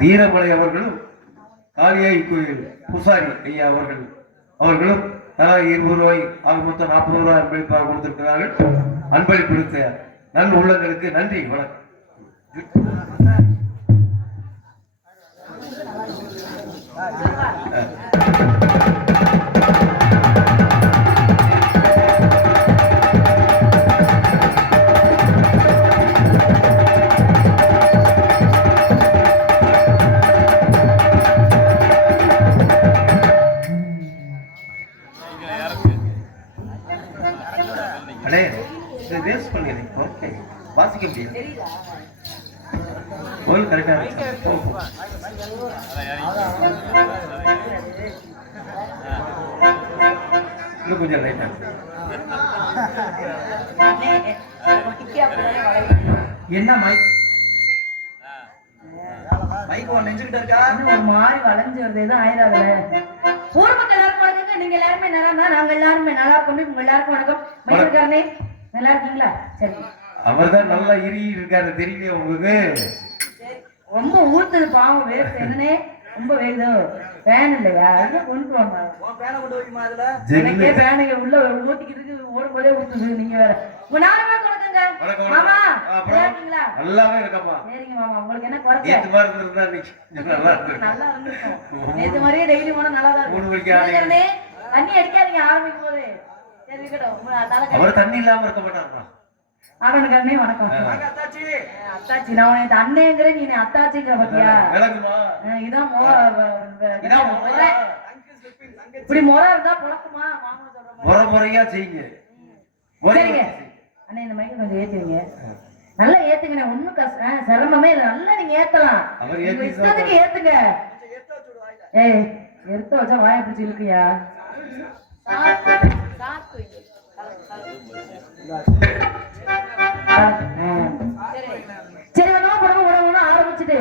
வீரமலை அவர்களும் காளியாய் கோயில் பூசாரி ஐயா அவர்களும் தலா 20 ரூபாய் ஆக மொத்தம் 40 ரூபாய் அன்பளிப்பாக கொடுத்திருக்கிறார்கள். அன்பளிப்பு நல்ல உள்ளங்களுக்கு நன்றி, வணக்கம். வாசிக்க முடியாது, கரெக்டா இன்னும் கொஞ்சம் லைட்டா என்ன மைக் நெஞ்சுக்கிட்டு இருக்கா, ஒரு மாதிரி வளைஞ்சு வருது, எதுவும் ஆயிடாத. ஊர் மக்கள் எல்லாரும் வணக்கங்க, நீங்க எல்லாருமே நல்லா இருந்தா நாங்க எல்லாருமே நல்லா இருக்கணும். உங்க எல்லாருக்கும் வணக்கம். மைக்காரனே நல்லா இருக்கீங்களா? சரி, அவர்தான் நல்லா இருக்காரு, தெரியல உங்களுக்கு. ரொம்ப ஊத்துது பாவம், வேர்த்து என்னன்னே ரொம்ப வேகுதோ. ஃபேன் இல்லையா? கொண்டு வாங்க, எனக்கே ஃபேனுங்க உள்ள ஊத்திக்கிட்டு ஓடும் போதே ஊத்துது. நீங்க வேற உங்க நாலு பேருக்கு வணக்கங்க. மாமா இருக்கீங்களா? நல்லாவே இருக்கமா. சரிங்க மாமா, உங்களுக்கு என்ன குறைச்ச? நல்லா இருந்திருக்கும். நேத்து மாதிரியே டெய்லி போனா நல்லா தான் இருக்கும். தண்ணி அடிக்காதீங்க ஆரம்பிக்கும் போது. சரி இருக்கட்டும், அவர் தண்ணி இல்லாம இருக்க மாட்டாங்க. அவனுக்கு அண்ணே வணக்கம். அத்தாச்சி நான் உனக்கு அண்ணேங்கிற, நீ அத்தாச்சிங்கிற பத்தியா? இதான் இப்படி முறை இருந்தா பழக்குமா? மாமா சொல்ற முறையா செய்யுங்க. சரிங்க அண்ணே, இந்த மைக்க கொஞ்சம் ஏத்துவீங்க. நல்லா ஏத்துங்க, ஒண்ணும் சிரமமே இல்லை. நல்லா நீங்க ஏத்தலாம், இஷ்டத்துக்கு ஏத்துங்க. ஏய், எடுத்து வச்சா வாயை பிடிச்சி இருக்குயா. சரி வேணா போடுங்க, ஆரம்பிச்சுட்டு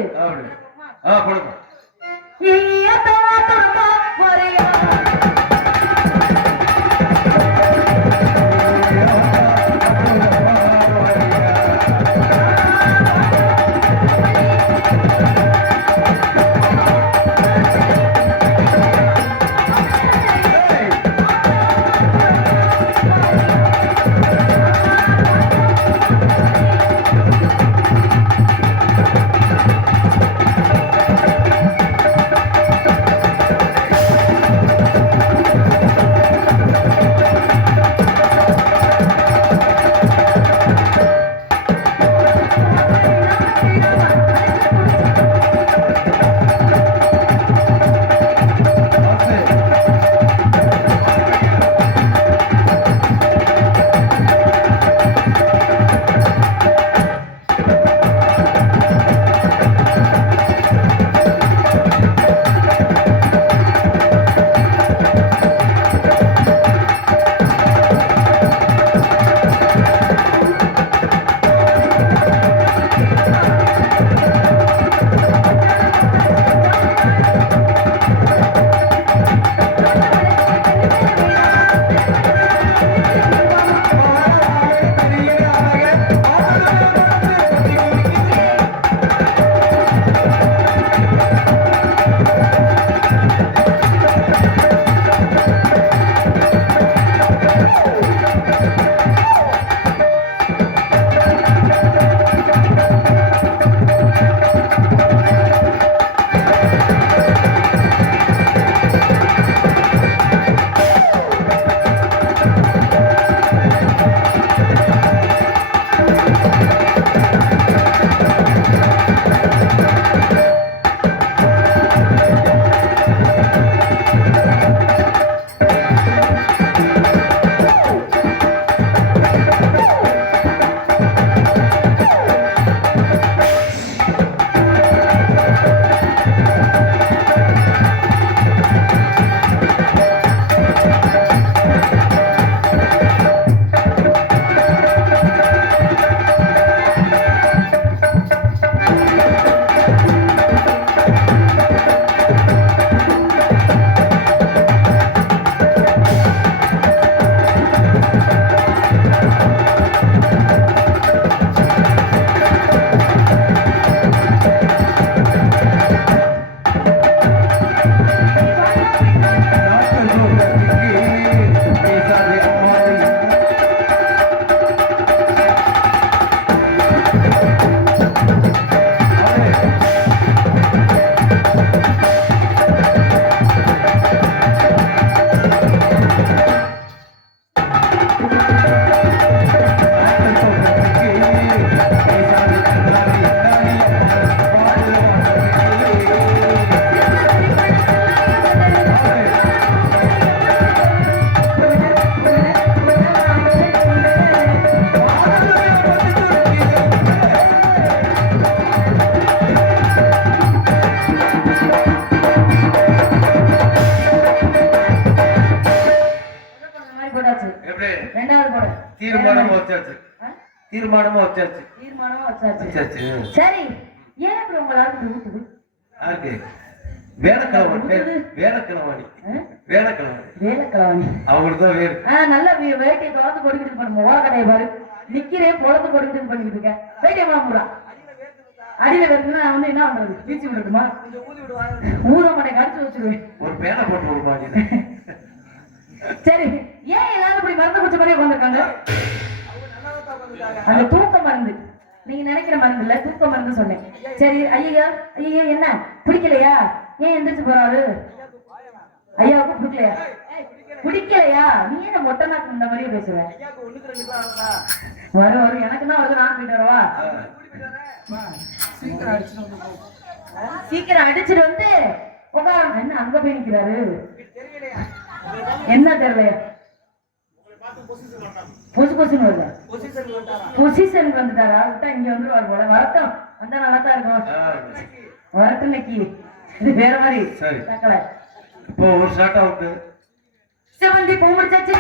போட்டாச்சு. எப்படி ரெண்டாவது போடு. தீர்மானமா வச்சாச்சு. தீர்மானமா வச்சாச்சு. தீர்மானமா வச்சாச்சு. சரி ஏன் இப்படி உங்களால ஊத்துது? யாருக்கு? வேலைக்கிழவாணி. அவங்களுக்கு தான் வேறு. நல்ல வேட்டையை தொடர்ந்து போட்டுக்கிட்டு பண்ணுங்க. ஓர கடையை பாரு, நிக்கிறேன் பொழந்து போட்டுக்கிட்டு பண்ணிக்கிட்டு இருக்கேன். வேட்டையை வாங்குறா அடியில வருதுன்னா நான் வந்து என்ன பண்றது? பீச்சு விடுமா? ஊர மட்டை கடிச்சு வச்சிருவேன். ஒரு பேனை போட்டு விடுமா? சரி, ஏன் எல்லாரும் இப்படி மருந்து குடிச்ச மாதிரி உட்காந்துருக்காங்க? அந்த தூக்க மருந்து, நீங்க நினைக்கிற மருந்து இல்ல, தூக்க மருந்து சொன்னேன். சரி, ஐயா ஐயா என்ன பிடிக்கலையா? ஏன் எந்திரிச்சு போறாரு? ஐயாவுக்கு பிடிக்கலையா? பிடிக்கலையா? நீ என்ன மொட்டை நாக்கு இந்த மாதிரியே பேசுவ? வரும் வரும், எனக்கு தான் வருது, நான் போயிட்டு வரவா? சீக்கிரம் அடிச்சுட்டு வந்து உட்கார. என்ன அங்க போய் நிக்கிறாரு? என்ன தெரியலையா? பொசிஷன் வருதா? பொசிஷனுக்கு வந்துட்டாரா? விட்டா இங்க வந்துருவாரு போல. வரட்டும், வந்தா நல்லா தான் இருக்கும். வரட்டும் இன்னைக்கு. இது வேற மாதிரி தக்கலை. இப்போ ஒரு ஷார்ட் அவுட். செவந்தி பூ முடிச்சாச்சு.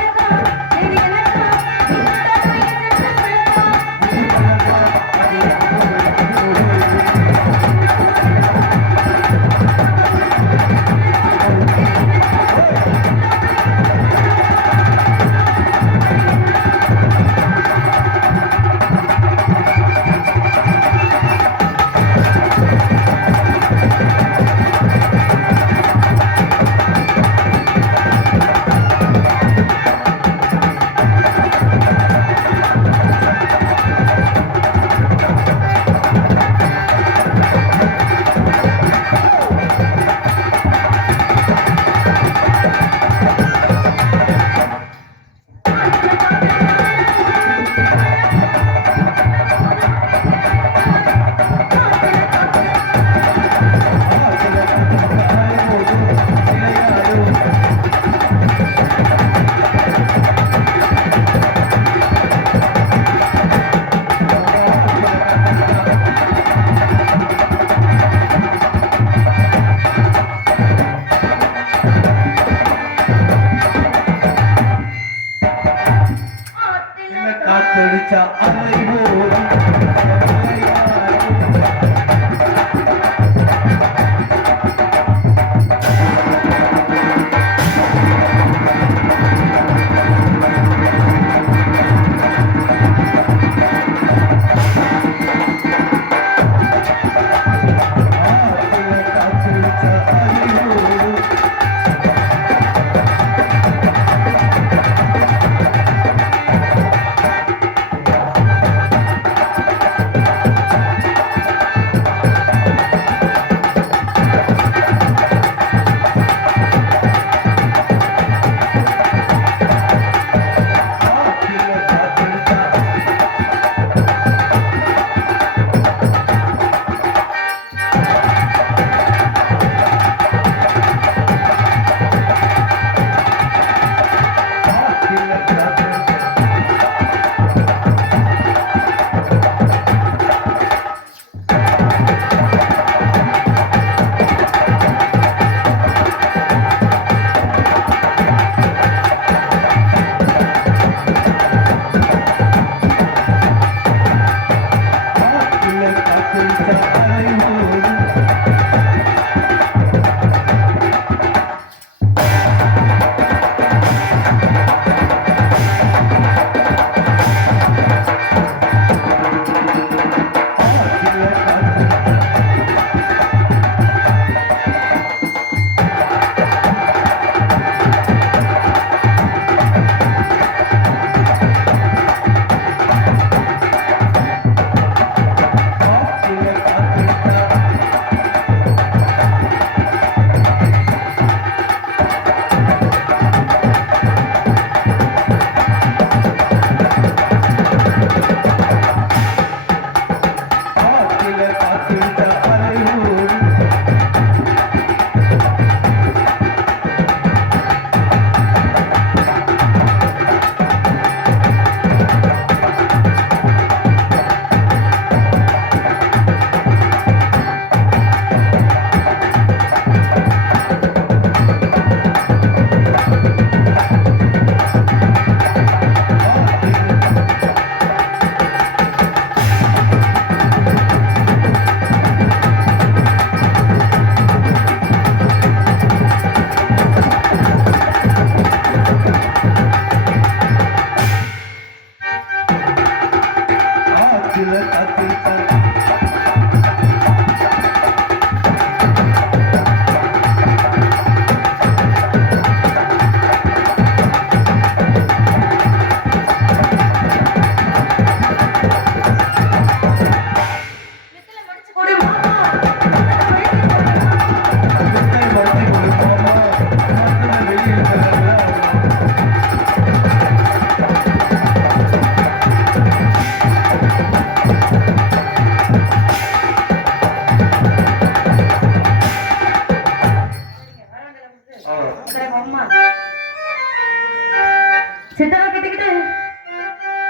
சித்தரா கிட்டிக்கிட்டு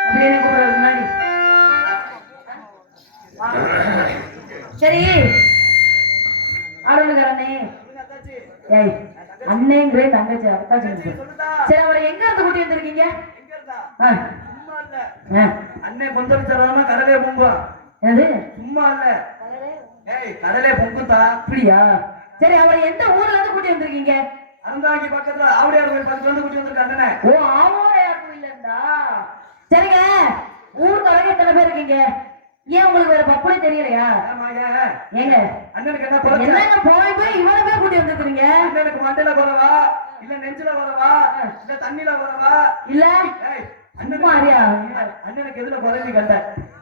அப்படின்னு கூப்பிடுறது முன்னாடி சரி ஆளுநரண்ணே ஏய் அண்ணேங்கிற தங்கச்சி அத்தாச்சி சரி அவரை எங்க இருந்து கூட்டி வந்திருக்கீங்க அண்ணே கொந்தளிச்சாராம கடலே பொங்குவா என்னது சும்மா இல்ல ஏய் கடலே பொங்குதா அப்படியா சரி அவரை எந்த ஊர்ல இருந்து கூட்டி வந்திருக்கீங்க அறந்தாங்கி பக்கத்துல ஆவடியார் கோயில் பக்கத்துல இருந்து கூட்டி வந்திருக்காங்க ஓ ஆவடியார் கோயில்ல இருந்தா சரிங்க ஊருக்கு வரைக்கும் எத்தனை பேர் இருக்கீங்க ஏன் உங்களுக்கு வேற பப்புளே தெரியலையா ஏங்க அண்ணனுக்கு என்ன என்னங்க போய் இவனை போய் கூட்டி வந்திருக்கீங்க அண்ணனுக்கு மண்டையில வரவா இல்ல நெஞ்சில வரவா இல்ல தண்ணில வரவா இல்ல அண்ணனுக்கு எதுல குறைஞ்சி கண்ட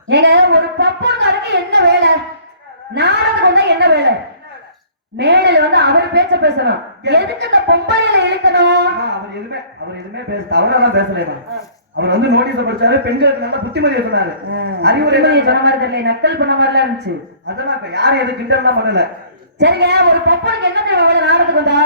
ஏங்க ஒரு பப்புக்காரருக்கு என்ன வேலை நாடகம் வந்தா என்ன வேலை மேடையில வந்து அவர் பேச்ச பேசணும் எதுக்கு இந்த பொம்பளையில இழுக்கணும் அவர் எதுவுமே பேச தவறாதான் பேசலையா அவர் வந்து நோட்டீஸ் படிச்சாரு பெண்களுக்கு நல்ல புத்திமதியை சொன்னாரு அறிவுரை சொன்ன மாதிரி தெரியல நக்கல் பண்ண மாதிரிலாம் இருந்துச்சு அதெல்லாம் இப்ப யாரும் எது கிண்டல்லாம் பண்ணல சரிங்க ஒரு பப்பனுக்கு என்ன தெரியும் நாடகத்துக்கு வந்தா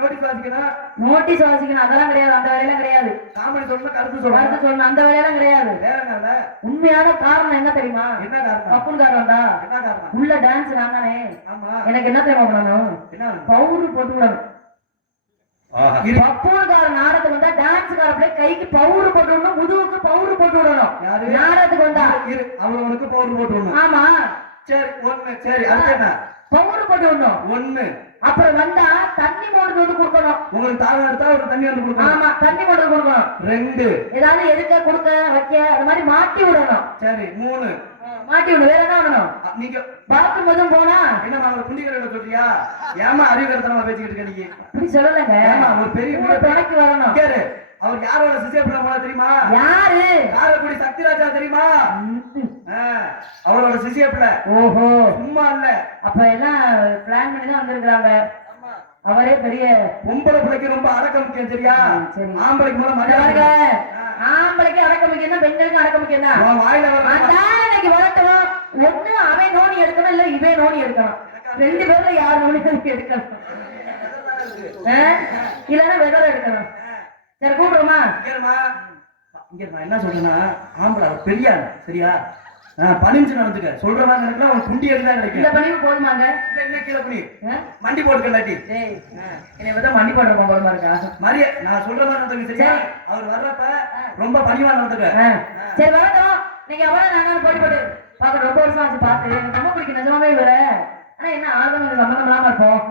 நோட்டீஸ் வாசிக்கணும் நோட்டீஸ் வாசிக்கணும் அதெல்லாம் கிடையாது அந்த வேலையெல்லாம் கிடையாது காமெடி சொல்லணும் கருத்து சொல்லணும் அந்த வேலையெல்லாம் கிடையாது வேற உண்மையான காரணம் என்ன தெரியுமா என்ன காரணம் பப்புன் காரணம்டா என்ன காரணம் உள்ள டான்ஸ் நான் தானே ஆமா எனக்கு என்ன தெரியுமா பண்ணணும் என்ன பவுடர் போட்டு விடணும் பப்புனுக்கார நாடகத்துக்கு வந்தா டான்ஸ்கார பிள்ளை கைக்கு பவுடர் போட்டு விடணும் முதுகுக்கு பவுடர் போட்டு விடணும் நாடகத்துக்கு வந்தா அவனுக்கு பவுடர் போட்டு விடணும் ஆமா சரி ஒண்ணு சரி அது என்ன பவுடர் போட்டு விடணும் ஒண்ணு அப்புறம் வந்தா தண்ணி மோட்டர் வந்து கொடுக்கணும் உங்களுக்கு தாகம் எடுத்தா ஒரு தண்ணி வந்து கொடுக்கணும் ஆமா தண்ணி மோட்டர் கொடுக்கணும் ரெண்டு ஏதாவது எடுக்க கொடுக்க வைக்க அது மாதிரி மாட்டி விடணும் சரி மூணு மாட்டி விடு வேற என்ன பண்ணணும் நீங்க பாத்ரூம் எதுவும் போனா என்ன அவங்க குண்டிகரையில சொல்றியா ஏமா அறிவுகரத்தனமா பேசிக்கிட்டு இருக்க நீங்க அப்படி சொல்லலங்க ஒரு பெரிய துணைக்கு வரணும் கேரு அவர் யாரோட சிசியப்பிள்ளை போல தெரியுமா யாரு காரைக்குடி சக்திராஜா தெரியுமா அவரோட சிசியப்பிள்ளை ஓஹோ சும்மா இல்ல அப்ப எல்லாம் பிளான் பண்ணி தான் வந்திருக்காங்க அவரே பெரிய பொம்பளை பிள்ளைக்கு ரொம்ப அடக்க முக்கியம் சரியா ஆம்பளைக்கு மேல மரியாதை ஆம்பளைக்கு அடக்க முக்கியம் தான் பெண்களுக்கு அடக்க முக்கியம் தான் வாயில இன்னைக்கு வரட்டும் ஒண்ணு அவன் நோனி எடுக்கணும் இல்ல இவன் நோனி எடுக்கணும் ரெண்டு பேர்ல யார் நோனி எடுக்கணும் இல்லன்னா வெதர் எடுக்கணும் சரி கூப்பிடுமா இங்க நான் என்ன சொல்றேன்னா ஆம்பளை பெரிய சரியா பணிஞ்சு நடந்துக்க சொல்ற மாதிரி நடக்கலாம் அவன் குண்டி எடுத்தா கிடைக்கும் இந்த பணிவு போதுமாங்க இல்ல என்ன கீழே பணி மண்டி போட்டுக்கலாட்டி என்னை பார்த்தா மண்டி போடுற போதுமா இருக்கா மரியா நான் சொல்ற மாதிரி நடந்துக்க சரியா அவர் வர்றப்ப ரொம்ப பணிவா நடந்துக்க சரி வரட்டும் நீங்க எவ்வளவு நானும் போட்டி போட்டு பாக்க ரொம்ப வருஷம் ஆச்சு பார்த்து எனக்கு ரொம்ப பிடிக்கும் நிஜமாவே இவர ஆனா என்ன ஆளுங்க சம்பந்தம் இல்லாம இருப்போம்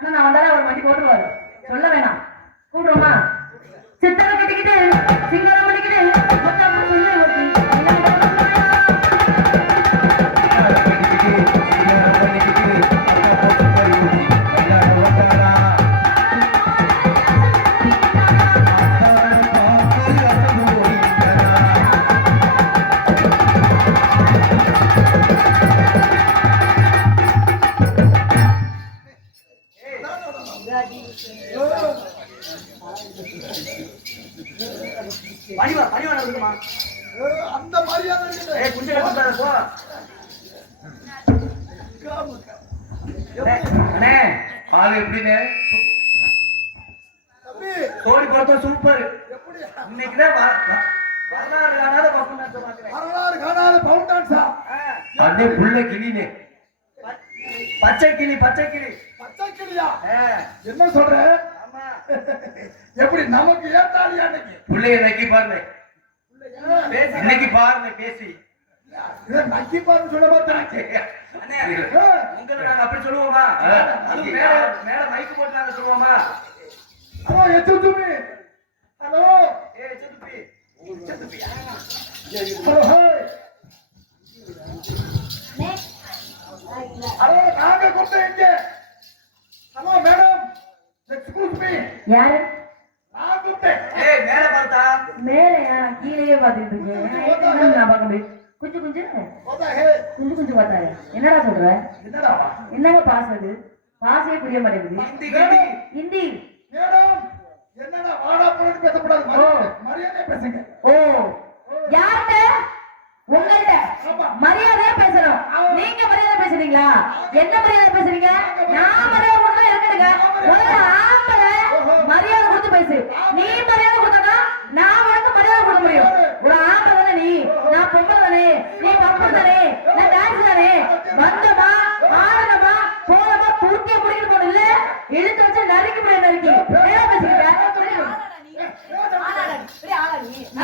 ஆனா நான் வந்தாலும் அவர் மண்டி போட்டுருவாரு சொல்ல வேணாம் கூப்பிடுவோமா சித்தரை கட்டிக்கிட்டு சிங்கரம் பண்ணிக்கிட்டு அந்த மரியாதை போ ஆளு எப்படின்னு தோடி பார்த்தா சூப்பர் இன்னைக்குதான் வரலாறு காணாத பவுண்டான்ஸா அதே புள்ள கிளினே பச்சை கிளி பச்சை கிளியா என்ன சொல்ற எப்படி நமக்கு ஏத்தாலியா பிள்ளைய நக்கி பாருங்க இன்னைக்கு பாருங்க பேசி நக்கி பாருன்னு சொல்ல பார்த்தேன் உங்களை நாங்க அப்படி சொல்லுவோமா அது மேல மைக்கு போட்டு நாங்க சொல்லுவோமா ஹலோ எச்சுதுமி ஹலோ ஏ எச்சுதுமி ஹலோ ஹலோ நாங்க கூப்பிட்டேன் இங்க ஹலோ மேடம் எக்ஸ்கியூஸ் மீ யாரு நான் கூப்பிட்டேன் ஏய் மேல பார்த்தா மேலையா கீழே பார்த்துட்டு இருக்கேன் நான் பார்க்க முடியும் குஞ்சு குஞ்சு குஞ்சு குஞ்சு பார்த்தாரு என்னடா சொல்ற என்னங்க பாஸ் அது பாஸே புரிய மாட்டேங்குது ஹிந்தி மேடம் என்னடா வாடா போறன்னு பேசக்கூடாது மரியாதை பேசுங்க ஓ யார்ட்ட உங்கள்ட்ட மரியாதையா பேசணும் நீங்க மரியாதை பேசுறீங்களா என்ன மரியாதை பேசுறீங்க நான் மரியாதை கொடுத்தா இருக்கட்டுங்க முதல்ல ஆம்பளை மரியாதை கொடுத்து பேசு நீ மரியாதை கொடுத்தா நான்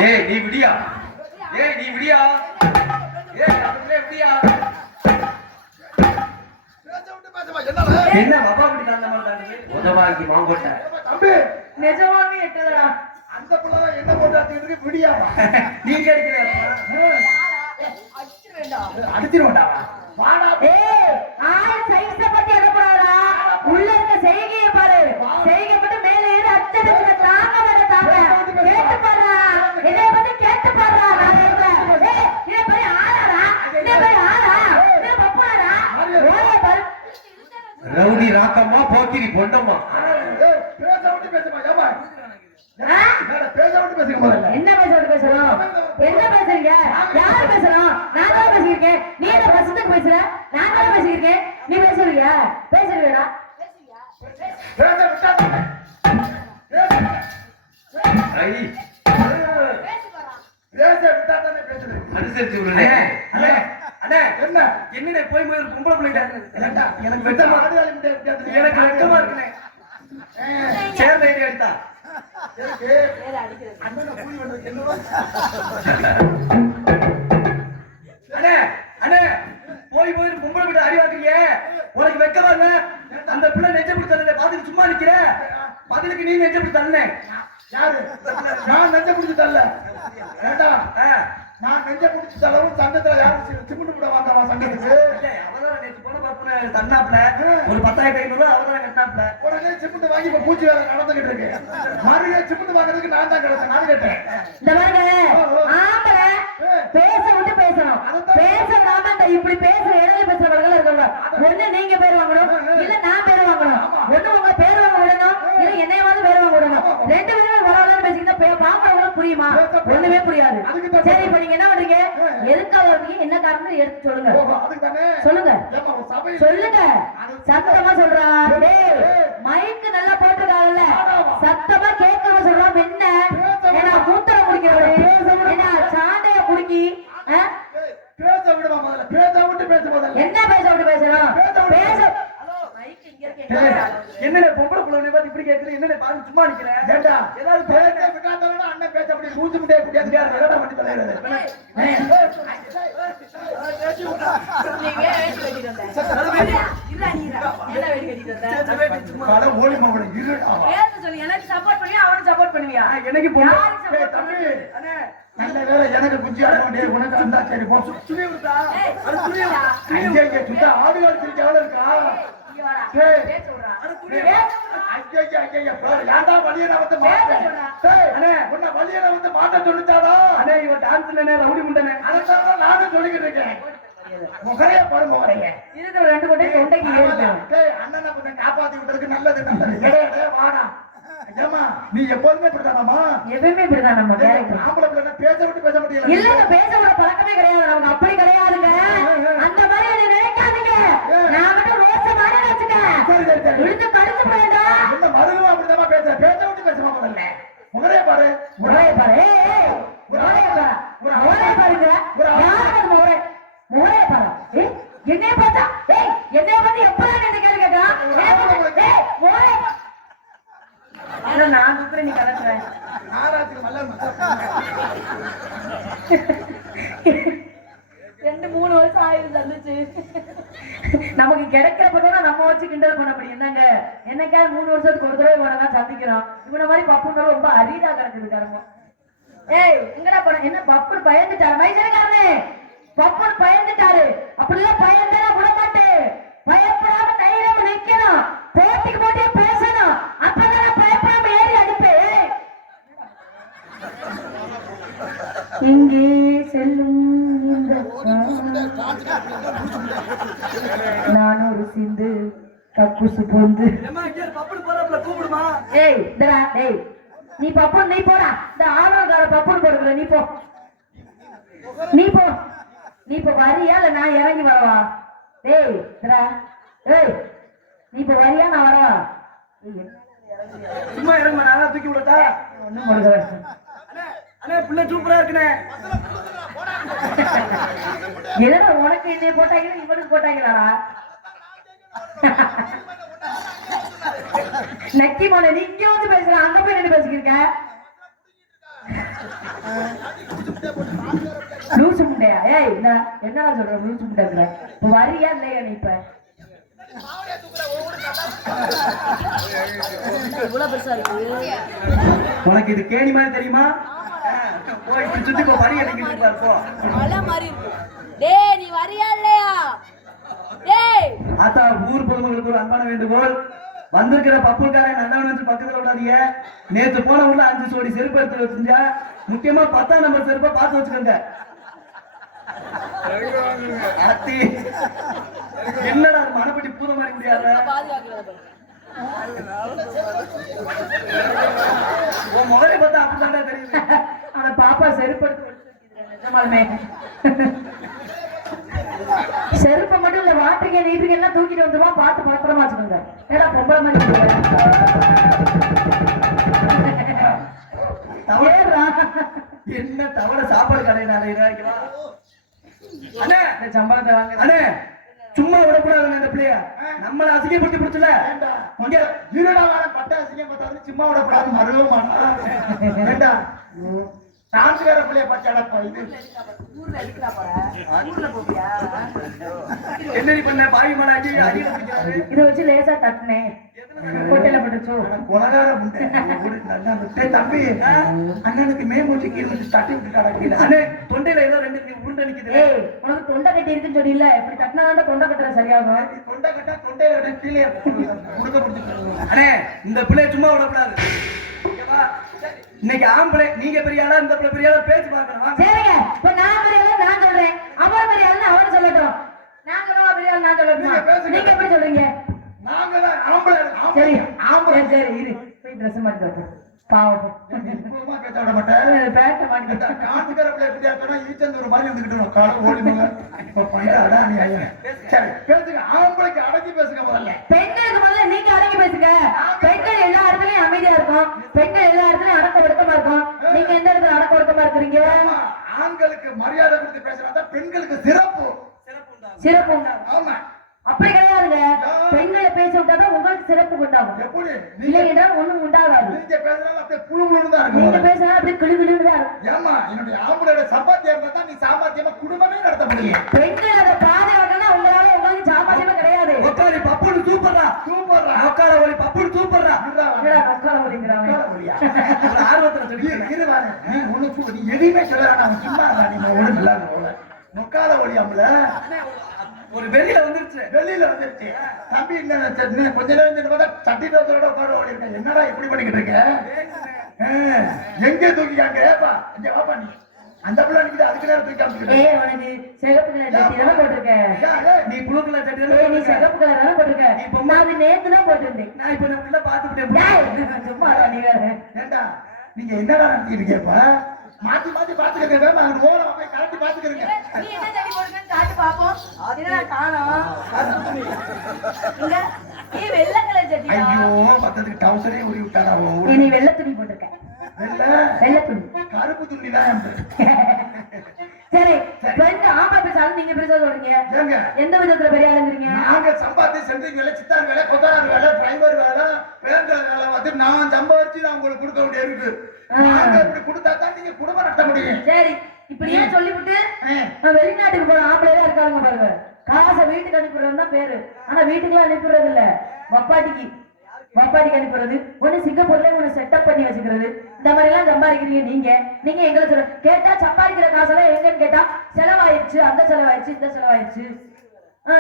ஏய் நீ விடியா ஏய் நீ விடியா ஏய் அதுவே விடியா என்ன பாப்பா அப்படி தாண்ட மாட்டாங்க உதவாக்கி மாங்கோட்டை தம்பி நிஜமாவே எட்டதடா. அந்த பிள்ளை என்ன போட்டாங்க விடியாமா நீங்க அடிச்சிருவாடா வாடா ஏய் ஆள் சைஸ பத்தி அடப்படாதடா. உள்ள இருக்க செய்கையை பாரு. செய்கை மட்டும் மேலே ஏறி அச்சடிச்சுட தாங்க வர தாங்க. கேட்டு பாருடா. என்னைய பத்தி கேட்டு பாருடா. நான் சொல்றேன். ஏய் இதே மாதிரி ஆளாடா. இதே மாதிரி ஆளா. இதே பப்பாடா. ஓரே பாரு. ரவுடி ராக்கம்மா போக்கிரி பொண்டம்மா பேச விட்டு பேசுமா ஏமா ஆ? பேச விட்டு பேசுங்க முதல்ல என்ன பேசுறோம்? என்ன பேசுறீங்க? யார் பேசுறோம்? நான் தான் பேசியிருக்கேன். நீ என்ன பசத்துக்கு பேசுற? நான் தான் பேசியிருக்கேன். நீ பேசுறியா? பேசுறியடா? பேச விட்டா ஐ பேச விட்டா தானே பேசுறேன் அனுசரிச்சு விடுனே அண்ணே அண்ணே என்ன என்னனே போய் போய் ஒரு பொம்பளை பிள்ளைங்க ஏண்டா எனக்கு வெட்டமா வெக்கமா ஆடுகாலி முட்டை வித்தியாசம் எனக்கு வெக்கமா இருக்குனே சேர்ந்த ஐடி எடுத்தா எனக்கு அண்ணனை கூலி வந்ததுக்கு என்னவா அண்ணே அண்ணே போய் போய் ஒரு பொம்பளை பிள்ளை அடி வாக்குறீங்க உனக்கு வெக்கமா இல்ல அந்த பிள்ளை நெஞ்ச பிடிச்சத பாத்துட்டு சும்மா நிக்கிற பதிலுக்கு நீ நெஞ்ச பிடிச்ச யாரு நான் நெஞ்ச பிடிச்சு தரல ஏண்டா நான் நெஞ்ச பிடிச்சு தரவும் சங்கத்துல யாரு சிமெண்ட் கூட வாங்கவா சங்கத்துக்கு அவதான் நேற்று போன பாப்புல தன்னாப்ல ஒரு 10,500 அவதான் கட்டினாப்ல உடனே சிமெண்ட் வாங்கி இப்ப பூச்சி வேலை நடந்துகிட்டு இருக்கு மறுபடியும் சிமெண்ட் வாங்குறதுக்கு நான் தான் கிடைச்சேன் நான் கேட்டேன் இந்த பாருங்க ஆம்பளை பேச விட்டு பேசணும். பேச விடாம இந்த இப்படி பேசுற இடையில பேசுறவர்கள் இருக்காங்க. ஒண்ணு நீங்க பேர் வாங்கணும் இல்ல நான் பேர் வாங்கணும். ஒண்ணு உங்க பேர் வாங்க விடணும் இல்ல என்னையாவது பேர் வாங்க விடணும். ரெண்டு பேருமே வரவழைன்னு பேசிக்கிட்டா பாக்குறவங்களுக்கு புரியுமா? ஒண்ணுமே புரியாது. சரி இப்ப நீங்க என்ன பண்றீங்க? எதுக்காக வந்தீங்க? என்ன காரணம் எடுத்து சொல்லுங்க. அதுக்கு தானே சொல்லுங்க ஏம்மா ஒரு சபை சொல்லுங்க. சத்தமா சொல்றா. டேய் மைக்கு நல்லா போட்டுருக்காங்கல்ல சத்தமா கேட்கணும் சொல்றாம என்ன ஏன்னா மூத்தர குடிக்கிறவரு என்ன சாண்டைய குடிக்கி பேச விடுமா முதல்ல பேச விட்டு பேச முதல்ல என்ன பேச விட்டு பேசணும் பேச என்னடா பொம்பளை புள்ளனை பார்த்து இப்படி கேக்குற என்னடா பாரு சும்மா நிக்கிறேன் ஏண்டா ஏதாவது பேச விட்டாதவனா அண்ணன் பேச அப்படி மூச்சு முட்டையை குடியாது யார் என்னடா பண்ணி தலையிறது கட ஓடி மகனை இருடா எனக்கு சப்போர்ட் பண்ணுவியா அவனுக்கு சப்போர்ட் பண்ணுவியா எனக்கு ஏய் தம்பி அண்ணே நல்ல வேளை எனக்கு புத்தி ஆட மாட்டேன் உனக்கு அந்த சரி போ துணி விடுதா அது துணி அங்கே இங்கே சுத்தா ஆடு காலத்துக்கு எவ்வளவு இருக்கா ஏய் ஐயா யாரா வலியனை வந்து மாட்டேன் அண்ணே உன்னை வலியனை வந்து மாட்ட சொல்லிட்டாடா அண்ணே இவன் டான்ஸ்ல ரவுடி முண்டனே அதான் நானும் சொல்லிக்கிட்டு இருக்கேன் முகரைய பாரு முகரைய இருக்கிற ரெண்டு கோட்டை தொண்டைக்கு ஏறிடும். அண்ணனை கொஞ்சம் காப்பாத்தி விட்டதுக்கு நல்லது நல்லது வாடா ஏமா நீ எப்போதுமே இப்படிதானாமா எப்பவுமே இப்படிதான் நம்ம கேரக்டர். ஆம்பளை பிள்ளை பேச விட்டு பேச முடியல இல்லங்க பேச விட பழக்கமே கிடையாது. நமக்கு அப்படி கிடையாதுங்க. அந்த மாதிரி நீ நினைக்காதீங்க. நான் மட்டும் ரோச மாதிரி வச்சுக்க. சரி சரி சரி விழுந்து கடிச்சு போயிடா. என்ன மருதுமா அப்படிதான் பேச விட்டு பேசுமா முதல்ல முகரைய பாரு முறையை பாரு. ஏய் முறையை பாரு. முறையை பாருங்க. யாருக்கு அது முறை? முறையை பாரு. ஏய் என்னைய பார்த்தா ஏய் என்னைய பத்தி எப்பதான் என்ன கேள்வி கேட்டா? ஏய் முறை நான் சுத்துற நீ கலக்குற. ஆராய்ச்சி நல்ல 2-3 வருஷம் ஆயிரம் தந்துச்சு. நமக்கு கிடைக்கிறப்பதான் நம்ம வச்சு கிண்டல் பண்ண முடியும். என்னங்க என்னக்கா 3 வருஷத்துக்கு ஒரு தடவை இவனதான் சந்திக்கிறோம். இவனை மாதிரி பப்புன்னு ரொம்ப அரிதா கிடக்குது காரணம். ஏய் எங்கடா போன என்ன பப்புன்னு பயந்துட்டாரு மைசூர்காரனே. பப்புன்னு பயந்துட்டாரு. அப்படிலாம் பயந்தா விட மாட்டேன். பயப்படாம தைரியமா நிக்கணும். போட்டிக்கு போட்டியே பேசணும். அப்பதான் பயப்படாம ஏறி அடிப்பேன். இங்கே செல்லும் இந்த நான் ஒரு சிந்து கக்குசு பொந்து. ஏய் இதரா டேய் நீ பப்புன்னு நீ போடா. இந்த ஆவணக்கார பப்புன்னு போடுற நீ போ. நீ இப்ப வரியா இல்ல நான் இறங்கி வரவா? டேய் இதரா ஏய் நீ இப்ப வரியா நான் வரவா? சும்மா இறங்க நான் தூக்கி விடட்டா ஒண்ணும் கொடுக்கல. அண்ணே புள்ள சூப்பரா இருக்குனே என்னடா உனக்கு என்னைய போட்டாங்க இவனுக்கு போட்டாங்களாடா? நக்கி மோனே நீ இங்க வந்து பேசுற அங்க போய் என்ன பேசிக்கிருக்க? லூசு முண்டையா? ஏய் என்னடா சொல்ற லூசு முண்டைங்கிற? இப்ப வரியா இல்லையா நீ இப்ப? இவ்வளவு பெருசா இருக்கு. உனக்கு இது கேணி மாதிரி தெரியுமா? போய் சுத்தி போ, வரி அடிக்கிட்டு பாரு போ. மலை மாதிரி இருக்கு. டேய் நீ வரியா இல்லையா? டேய் ஆத்தா, ஊர் பொதுமக்களுக்கு ஒரு அன்பான வேண்டுகோள். வந்திருக்கிற பப்புல்காரன் நல்லவன் வந்து பக்கத்துல விடாதீங்க. நேத்து போன உள்ள 5 சோடி செருப்பு எடுத்து வச்சுங்க. முக்கியமா 10ஆம் நம்பர் செருப்பை பார்த்து வச்சுக்கோங்க. அத்தி என்னடா மனப்படி பூத மாதிரி முடியாத உன் முகரை பார்த்தா அப்படித்தாண்டா தெரியுது. ஆனா பாப்பா செருப்பு எடுத்து நிஜமாலுமே செருப்பை மட்டும் இல்ல வாட்டரிங்க நீட்டுங்க எல்லாம் தூக்கிட்டு வந்துருவா. பார்த்து பத்திரமா வச்சுக்கோங்க. ஏடா பொம்பளை மாதிரி என்ன தவற சாப்பாடு கடையில சம்பளத்தை வாங்க. அண்ணே சும்மா விடக்கூடாது இந்த பிள்ளைய. நம்மள அசிங்கப்படுத்தி பிடிச்சல இங்க இருடா வாழ பட்ட அசிங்கம் பார்த்தாலும் சும்மா விடக்கூடாது. மருவமானா நான்கார பிள்ளைய பச்சாடப்பா இது என்னடி பண்ண பாவி மலை அடி அடியில பிடிக்கிறாரு. இதை வச்சு லேசா தட்டினேன். கொட்டையில போட்டுச்சோ கொலகார முட்டை தம்பி அண்ணனுக்கு மேமூச்சு கீழே தட்டி விட்டுட்டாடா கீழே. அண்ணே தொண்டையில ஏதோ 2 உருண்டை நிக்குது. ஏய் உனக்கு தொண்டை கட்டி இருக்குன்னு சொன்னீல்ல, இப்படி தட்டினா தொண்டை கட்டுற சரியாகும். தொண்டை கட்டா தொண்டையில கீழே முடுக்க பிடிச்சிட்டு. அண்ணே இந்த பிள்ளைய சும்மா விடக்கூடாது. இன்னைக்கு ஆம்பளை நீங்க பெரிய ஆளா, இந்த பிள்ளை பெரிய ஆளா பேச்சு பார்க்கணும். சரிங்க, இப்ப நான் பெரிய ஆளு நான் சொல்றேன், அவர் பெரிய ஆளு அவர் சொல்லட்டும். நான் சொல்லுவா பெரிய ஆளு நான் சொல்லட்டும். நீங்க எப்படி சொல்றீங்க? நாங்க தான் ஆம்பளை. சரி ஆம்பளை. சரி இரு போய் ட்ரெஸ் மாட்டி வைப்போம். பாவம் பேச விட மாட்டேன். பேட்டை மாட்டி காட்டுக்கிற பிள்ளை எப்படி ஆக்கனா ஈச்சந்தூர் மாதிரி வந்துக்கிட்டு காலம் ஓடினுங்க. இப்ப பையன் நீ ஐயன். சரி பேசுங்க. ஆம்பளைக்கு அடக்கி பேசுங்க முதல்ல. பெண்களுக்கு முதல்ல நீங்க அடக்கி பேசுங்க. பெண்கள் எல்லா இடத்துலயும் அமைதியா இருக்கும். பெண்கள் எல்லா இடத்துலயும் அடக்க ஒடுக்கமா இருக்கும். நீங்க எந்த இடத்துல அடக்க ஒடுக்கமா இருக்கிறீங்க? ஆண்களுக்கு மரியாதை கொடுத்து பேசுறாங்க, பெண்களுக்கு சிறப்பு சிறப்பு உண்டாகும். ஆமா அப்படி கிடையாதுங்க. பெண்களை பேச விட்டாதான் உங்களுக்கு சிறப்பு உண்டாகும். எப்படி இல்லை என்றால் ஒண்ணும் உண்டாகாது. நீங்க பேசுறாங்க அப்படியே புழு புழுன்னு தான் நீங்க இருக்கும். பேசுனா அப்படியே கிளு கிளுன்னு தான் இருக்கும். ஏமா என்னுடைய ஆம்பளையோட சம்பாத்தியம் இருந்தா தான் நீ சாமர்த்தியமா குடும்பமே நடத்த முடியும். பெண்கள் அதை பாதுகாக்கணும்னா உங்களால உங்களுக்கு சாமர்த்தியமே கிடையாது. உட்காரி பப்புன்னு சூப்பர்ரா சூப்பர்ரா. உட்கார ஒளி பப்புன்னு சூப்பர்ரா. என்னடா உட்கார முடிங்கிறாங்க. ஒரு ஆர்வத்துல சொல்லி இருவாரு நீ ஒண்ணு சொல்லு. நீ எதையுமே சொல்லலாம். நான் சும்மா நீங்க ஒண்ணு இல்லாத போல முக்கால ஒளியாமல ஒரு வெளியில வந்துருச்சு. வெளியில வந்துருச்சு. தம்பி என்ன கொஞ்ச நேரம் பார்த்தா சட்டிட்டோட உட்கார ஓடி இருக்க. என்னடா இப்படி பண்ணிக்கிட்டு இருக்க? எங்க தூக்கிக்காங்க? ஏப்பா இங்க வாப்பா. நீ அந்த பிள்ளை நிக்குது, அதுக்கு நேரம் தூக்கி காமிச்சுக்கிட்டு. ஏய் உனக்கு சிவப்பு கலர் சட்டி தானே போட்டிருக்க. நீ புழு கலர் சட்டை ஏய் நீ சிவப்பு கலர் தானே போட்டிருக்க. நீ பொம்மா அது நேத்து தான் போட்டிருந்தேன். நான் இப்ப நான் உள்ள பாத்துட்டேன். சும்மா நீ வேற. ஏண்டா நீங்க என்னடா நடத்திட்டு இருக்கேப்பா? மாத்தி மாத்தி பாத்துக்கிறீங்க. ஓரமா போய் கலட்டி பாத்துக்கிறீங்க. நீ என்ன சட்டி போடுறேன்னு காட்டு பாப்போம். என்னடா காணோம்? இங்க நீ வெள்ளை கலர் சட்டியா? ஐயோ பக்கத்துக்கு டவுசரே உரி விட்டாடா. நீ வெள்ளை துணி போட்டிருக்க. வெள்ளை துணி கருப்பு துணி தான். சரி பெண் ஆம்பளை பேசாலும் நீங்க பெருசா சொல்றீங்க. எந்த விதத்துல பெரிய ஆளுங்கிறீங்க? நாங்க சம்பாத்தி சென்ட்ரிங் வேலை, சித்தார் வேலை, கொத்தார் வேலை, டிரைவர் வேலை, பேங்கர் வேலை வந்து நான் சம்பாதிச்சு நான் உங்களுக்கு கொடுக்க வேண்டியிருக்கு. நாங்க இப்படி கொடுத்தா தான் நீங்க குடும்பம் நடத்த முடியும். சரி இப்படியே சொல்லிவிட்டு வெளிநாட்டுக்கு போற ஆம்பளையா இருக்காங்க பாருங்க. காசை வீட்டுக்கு அனுப்பிடுறது தான் பேரு. ஆனா வீட்டுக்குலாம் அனுப்பிடுறது இல்ல, வப்பாட்டிக்கு அனுப்புறது. ஒண்ணு சிங்கப்பூர்ல ஒண்ணு செட்டப் பண்ணி வச்சுக்கிறது. இந்த மாதிரி எல்லாம் சம்பாதிக்கிறீங்க நீங்க. நீங்க எங்களை சொல்ல கேட்டா சம்பாதிக்கிற காசெல்லாம் எங்கன்னு கேட்டா செலவாயிடுச்சு, அந்த செலவாயிடுச்சு, இந்த செலவாயிடுச்சு.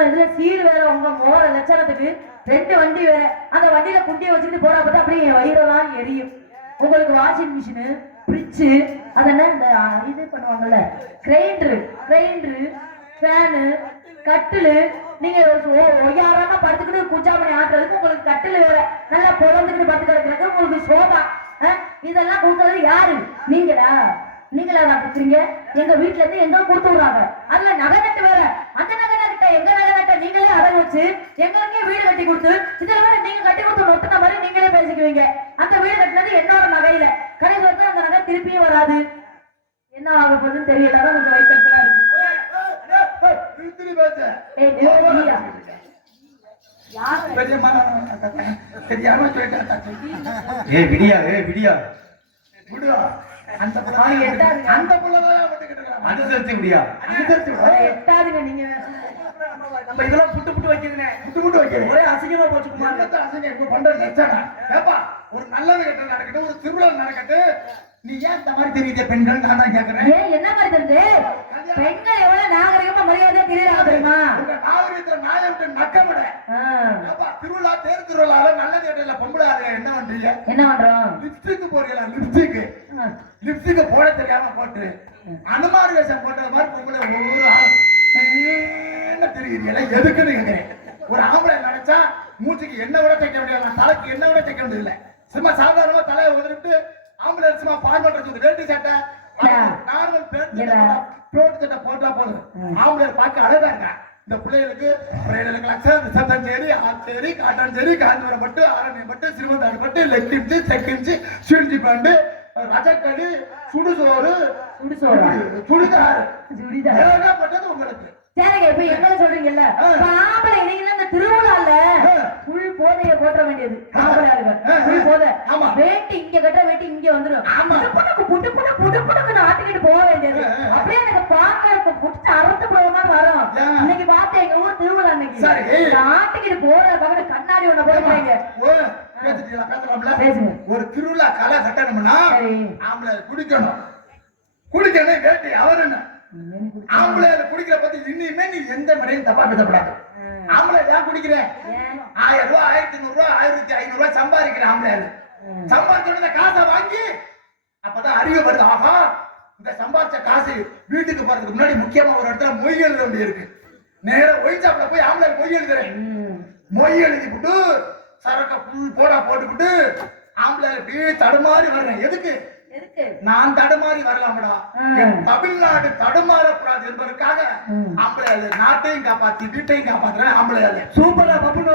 இதுல சீர் வேற உங்க மோர லட்சணத்துக்கு 2 வண்டி வேற. அந்த வண்டியில குண்டியை வச்சுட்டு போனா பார்த்தா அப்படியே வயிறெல்லாம் எரியும். உங்களுக்கு வாஷிங் மிஷினு, ஃப்ரிட்ஜு, அதெல்லாம் இந்த இது பண்ணுவாங்கல்ல, கிரைண்டரு, ஃபேனு, கட்டிலு. நீங்க ஒய்யாராம படுத்துக்கிட்டு குச்சா பண்ணி ஆட்டுறதுக்கு உங்களுக்கு கட்டில் வேற. நல்லா புலந்துக்கிட்டு படுத்து கிடக்குறது உங்களுக்கு சோபா. இதெல்லாம் கொடுத்தது யாரு? நீங்களா தான் கொடுக்குறீங்க. எங்க வீட்டுல இருந்து எங்க கொடுத்து விடுறாங்க. அதுல நகை நட்டு வேற. அந்த நகை நட்ட எங்க நகை நட்ட நீங்களே அடகு வச்சு எங்களுக்கே வீடு கட்டி கொடுத்து இதுல வேற நீங்க கட்டி கொடுத்து நொட்டுன மாதிரி நீங்களே பேசிக்குவீங்க. அந்த வீடு கட்டினது என்னோட நகையில. கடைசி வந்து அந்த நகை திருப்பியும் வராது. என்ன ஆக போகுதுன்னு தெரியல. அதான் கொஞ்சம் வைக்கிறதுலாம் இருக்கு. தெரியாம சொல்லிட்டேன். விடியா விடுவா அந்த புள்ள அவன் எட்டாதுங்க. அந்த புள்ளதான் விட்டுக்கிட்டு இருக்கிறான். அனுசரிச்சு முடியா அனுசரிச்சு விடு. அவன் எட்டாதுங்க நீங்க. நம்ம இதெல்லாம் புட்டு புட்டு வைக்கிறேன் விட்டு விட்டு வைக்கிறேன். ஒரே அசிங்கமா போச்சு குமார் என்னத்த அசைங்க இப்ப பண்ற லட்சணம்? ஏப்பா, ஒரு நல்லது கெட்டது நடக்கட்டும், ஒரு திருவிழா நடக்கட்டும், நீ ஏன் இந்த மாதிரி தெரியுது பெண்கள்? நான் தான் கேக்குறேன். ஏன் என்ன மாதிரி தெரியுது? பெண்கள் எவ்வளவு நாகரிகமா மரியாதையா தெரியல தெரியுமா? உங்க நாகரிகத்துல நாயை விட்டு நக்கமிட. ஆ. ஏப்பா, திருவிழா தேர் திருவிழால நல்லது கெட்டதுல பொம்பளை ஆளுங்க என்ன பண்றீங்க? என்ன பண்றோம்? லிப்ஸ்டிக் போறீங்களா? லிப்ஸ்டிக் போட தெரியாம போட்டு அனுமார் வேஷம் போட்ட மாதிரி பொம்பளை ஒவ்வொரு என்ன தெரியுறீங்களா? எதுக்குன்னு கேக்குறேன். ஒரு ஆம்பளை நினைச்சா மூச்சுக்கு என்ன விட தைக்க முடியாது, தலைக்கு என்ன விட தைக்க முடியல. சும்மா சாதாரணமா தலையை உதறிட்டு ஆம்பளை சும்மா பால் பண்றது வேட்டி சட்டை நார்மல் பேண்ட் சட்டை போட்டா போதும். ஆம்பளை பார்க்க அழகாங்க. இந்த பிள்ளைகளுக்கு சத்தம் சரி, ஆச்சேரி, காட்டான் சரி, காஞ்சிபுரம் பட்டு, ஆரணி பட்டு, சிறுவந்தாடு பட்டு, லெக்கிம்ச்சு, செக்கிம்ச்சு, சீழ்ச்சி பேண்டு, ரஜக்கடி, சுடுசோறு, சுடிதார், ஏகப்பட்டது உங்களுக்கு. சரிங்க, இப்ப என்ன சொல்றீங்கல்ல, ஆம்பளை நீங்க இந்த திருவிழால புல் போதைய போட்ட வேண்டியது ஆம்பளை ஆளுகள். புல் போதை வேட்டி இங்க கட்ட வேட்டி இங்க வந்துடும். புட்டு புட்டு புட்டு புட்டுன்னு ஆட்டிக்கிட்டு போக வேண்டியது. அப்படியே எனக்கு பார்க்க புட்டு அறுத்து போகமா வரும். இன்னைக்கு பார்த்தேன் எங்க ஊர் திருவிழா அன்னைக்கு ஆட்டிக்கிட்டு போற பக்கம் கண்ணாடி ஒண்ணு போடுறாங்க. பேசுங்க. ஒரு திருவிழா கலை கட்டணும்னா ஆம்பளை குடிக்கணும். குடிக்கணும் வேட்டி அவர் என்ன ஆம்பளை குடிக்கிற பத்தி இனிமே நீ எந்த முறையும் தப்பா பேசப்படாது. ஆம்பளை ஏன் குடிக்கிறேன்? 1000 ரூபாய், 1500 ரூபாய், 1500 ரூபாய் சம்பாதிக்கிறேன். ஆம்பளை சம்பாதிச்ச காசை வாங்கி அப்பதான் அறிவு வருது. ஆஹா, இந்த சம்பாதிச்ச காசு வீட்டுக்கு போறதுக்கு முன்னாடி முக்கியமா ஒரு இடத்துல மொய் எழுத வேண்டிய இருக்கு. நேரம் ஒயிச்சாப்ல போய் ஆம்பளை மொய் எழுதுறேன். மொய் எழுதி விட்டு சரக்க புல் போட்டுக்கிட்டு ஆம்பளை அப்படியே தடுமாறி வர்றேன். எதுக்கு? நான் தடுமாறி வரலாம்டா, தமிழ்நாடு தடுமாறக்கூடாது என்பதற்காக ஆம்பளை நாட்டையும் காப்பாத்தி வீட்டையும் காப்பாத்துறேன். ஆம்பளை சூப்பரா பப்புன்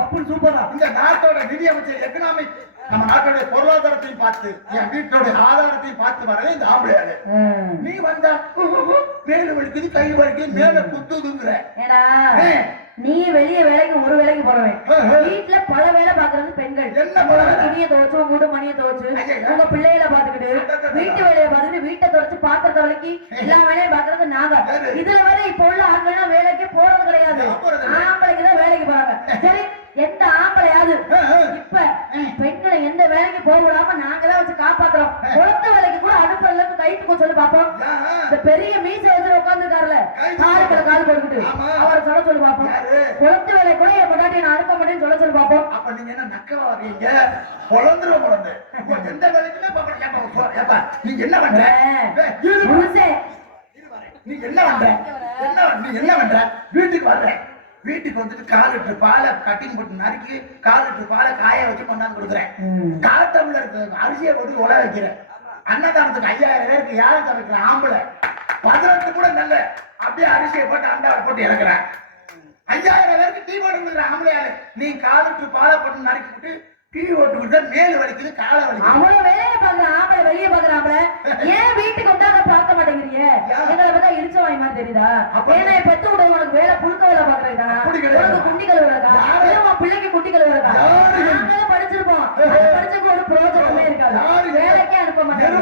பப்புன் சூப்பரா. இந்த நாட்டோட நிதியமைச்சர் எக்கனாமிக் நம்ம நாட்டோட பொருளாதாரத்தையும் பார்த்து என் வீட்டோட ஆதாரத்தையும் பார்த்து வரவே இந்த ஆம்பளை. நீ வந்தா மேல வலிக்குது, கை வலிக்குது, மேல குத்துதுங்கிற. நீ வெளிய வேலைக்கு ஒரு வேலைக்கு போறவன், வீட்டுல பல வேலை பாக்குறது பெண்கள். துணியை துவைச்சு, வீடு மணியை துவைச்சு, உங்க பிள்ளைகளை பாத்துக்கிட்டு, வீட்டு வேலையை பார்த்துட்டு, வீட்டை துவைச்சு, பாத்திரத்தை வலிக்கி எல்லா வேலையும் பாக்குறது நாங்க. இதுல வேற இப்ப உள்ள ஆண்கள் வேலைக்கு போறது கிடையாது, ஆம்பளைக்கு தான் வேலைக்கு போறாங்க. சரி, எந்த ஆம்பளையாவது இப்ப பெண்களை எந்த வேலைக்கு போக விடாம நாங்கதான் வச்சு காப்பாத்துறோம். குளத்து வேலைக்கு கூட அனுப்புறதுல இருந்து கைட்டுக்கும் சொல்லி பாப்போம். இந்த பெரிய மீசை வச்சு உட்காந்துருக்காருல, காலுக்குள்ள கால் போட்டுக்கிட்டு அவரை சொல்ல சொல்லி பாப்போம். குளத்து வேலை கூட என் பொண்டாட்டி நான் அனுப்ப மாட்டேன்னு சொல்ல சொல்லி பாப்போம். அப்ப நீங்க என்ன நக்கவா வரீங்க? பொழந்துரும் பொழந்து எந்த வேலைக்குமே பாப்பா. நீங்க என்ன பண்ற? நீ என்ன பண்ற? நீ என்ன பண்ற? வீட்டுக்கு வர்ற, வீட்டுக்கு வந்துட்டு 4 லிட்டர் பாலை கட்டிங் போட்டு நறுக்கி 4 லிட்டர் பாலை காய வச்சு கொண்டாந்து கொடுக்குறேன். காட்டம்ல இருக்க அரிசியை போட்டு உல வைக்கிறேன். அன்னதானத்துக்கு 5000 பேருக்கு யாரும் சமைக்கிற ஆம்பளை 18 கூட நல்ல அப்படியே அரிசியை போட்டு அண்டாவை போட்டு இறக்குறேன். 5000 பேருக்கு டீ போட்டு கொடுக்குற ஆம்பளையாரு. நீ 4 லிட்டர் பாலை போட்டு நறுக்கிட்டு டீ ஓட்டுக்கிட்ட மேல் வலிக்குது, காலை வலிக்குது. அவ்வளவு வேலையை பாக்குற ஆம்பளை வெளியே பாக்குற ஆம்பளை ஏன் வீட்டுக்கு வந்தாங்க பார்க்க மாட்டேங்கிறீங்க? எங்களை பார்த்தா இடிச்ச வாய் மாதிரி தெரியுதா? ஏன்னா பெத்து விட உனக்கு வேலை புழுக்க வேலை பாக்குறீங்க. உனக்கு குண்டி கழுவுறதா? பிள்ளைக்கு குண்டி கழுவுறதா? நாங்களும் படிச்சிருப்போம், படிச்சதுக்கு ஒரு பிரோஜனமே இருக்காது. வேலைக்கே அனுப்ப மாட்டேன்.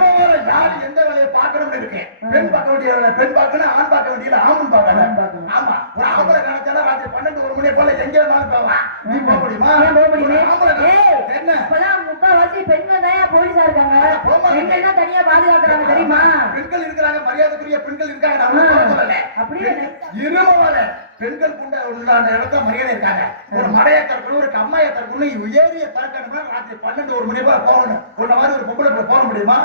யாரு எந்த வேலையை பார்க்கணும்னு இருக்கேன். பெண் பார்க்க வேண்டிய வேலை பெண் பார்க்கணும், ஆண் பார்க்க வேண்டியது ஆணும் பார்க்கணும். ஆமா, ஒரு ஆம்பளை நினைச்சாலும் ராத்திரி 12 1 மணி போல எங்க வேணாலும் போவான். நீ போக முடியுமா? முக்காவாசி பெண்கள் தான் போலீஸா இருக்காங்க. பெண்கள் தான் தனியா பாதுகாக்கிறாங்க தெரியுமா? பெண்கள் இருக்கிறாங்க, மரியாதைக்குரிய பெண்கள் இருக்காங்க. அப்படியே இருமவால பெண்கள் கொண்ட உள்ளான இடத்துல மரியாதை இருக்காங்க. ஒரு மடையை தரக்கணும், ஒரு கம்மாயை தரக்கணும், ஏரிய தரக்கணும்னா ராத்திரி 12 1 மணி போல போகணும். உன்ன மாதிரி ஒரு பொம்பளை போக முடியுமா?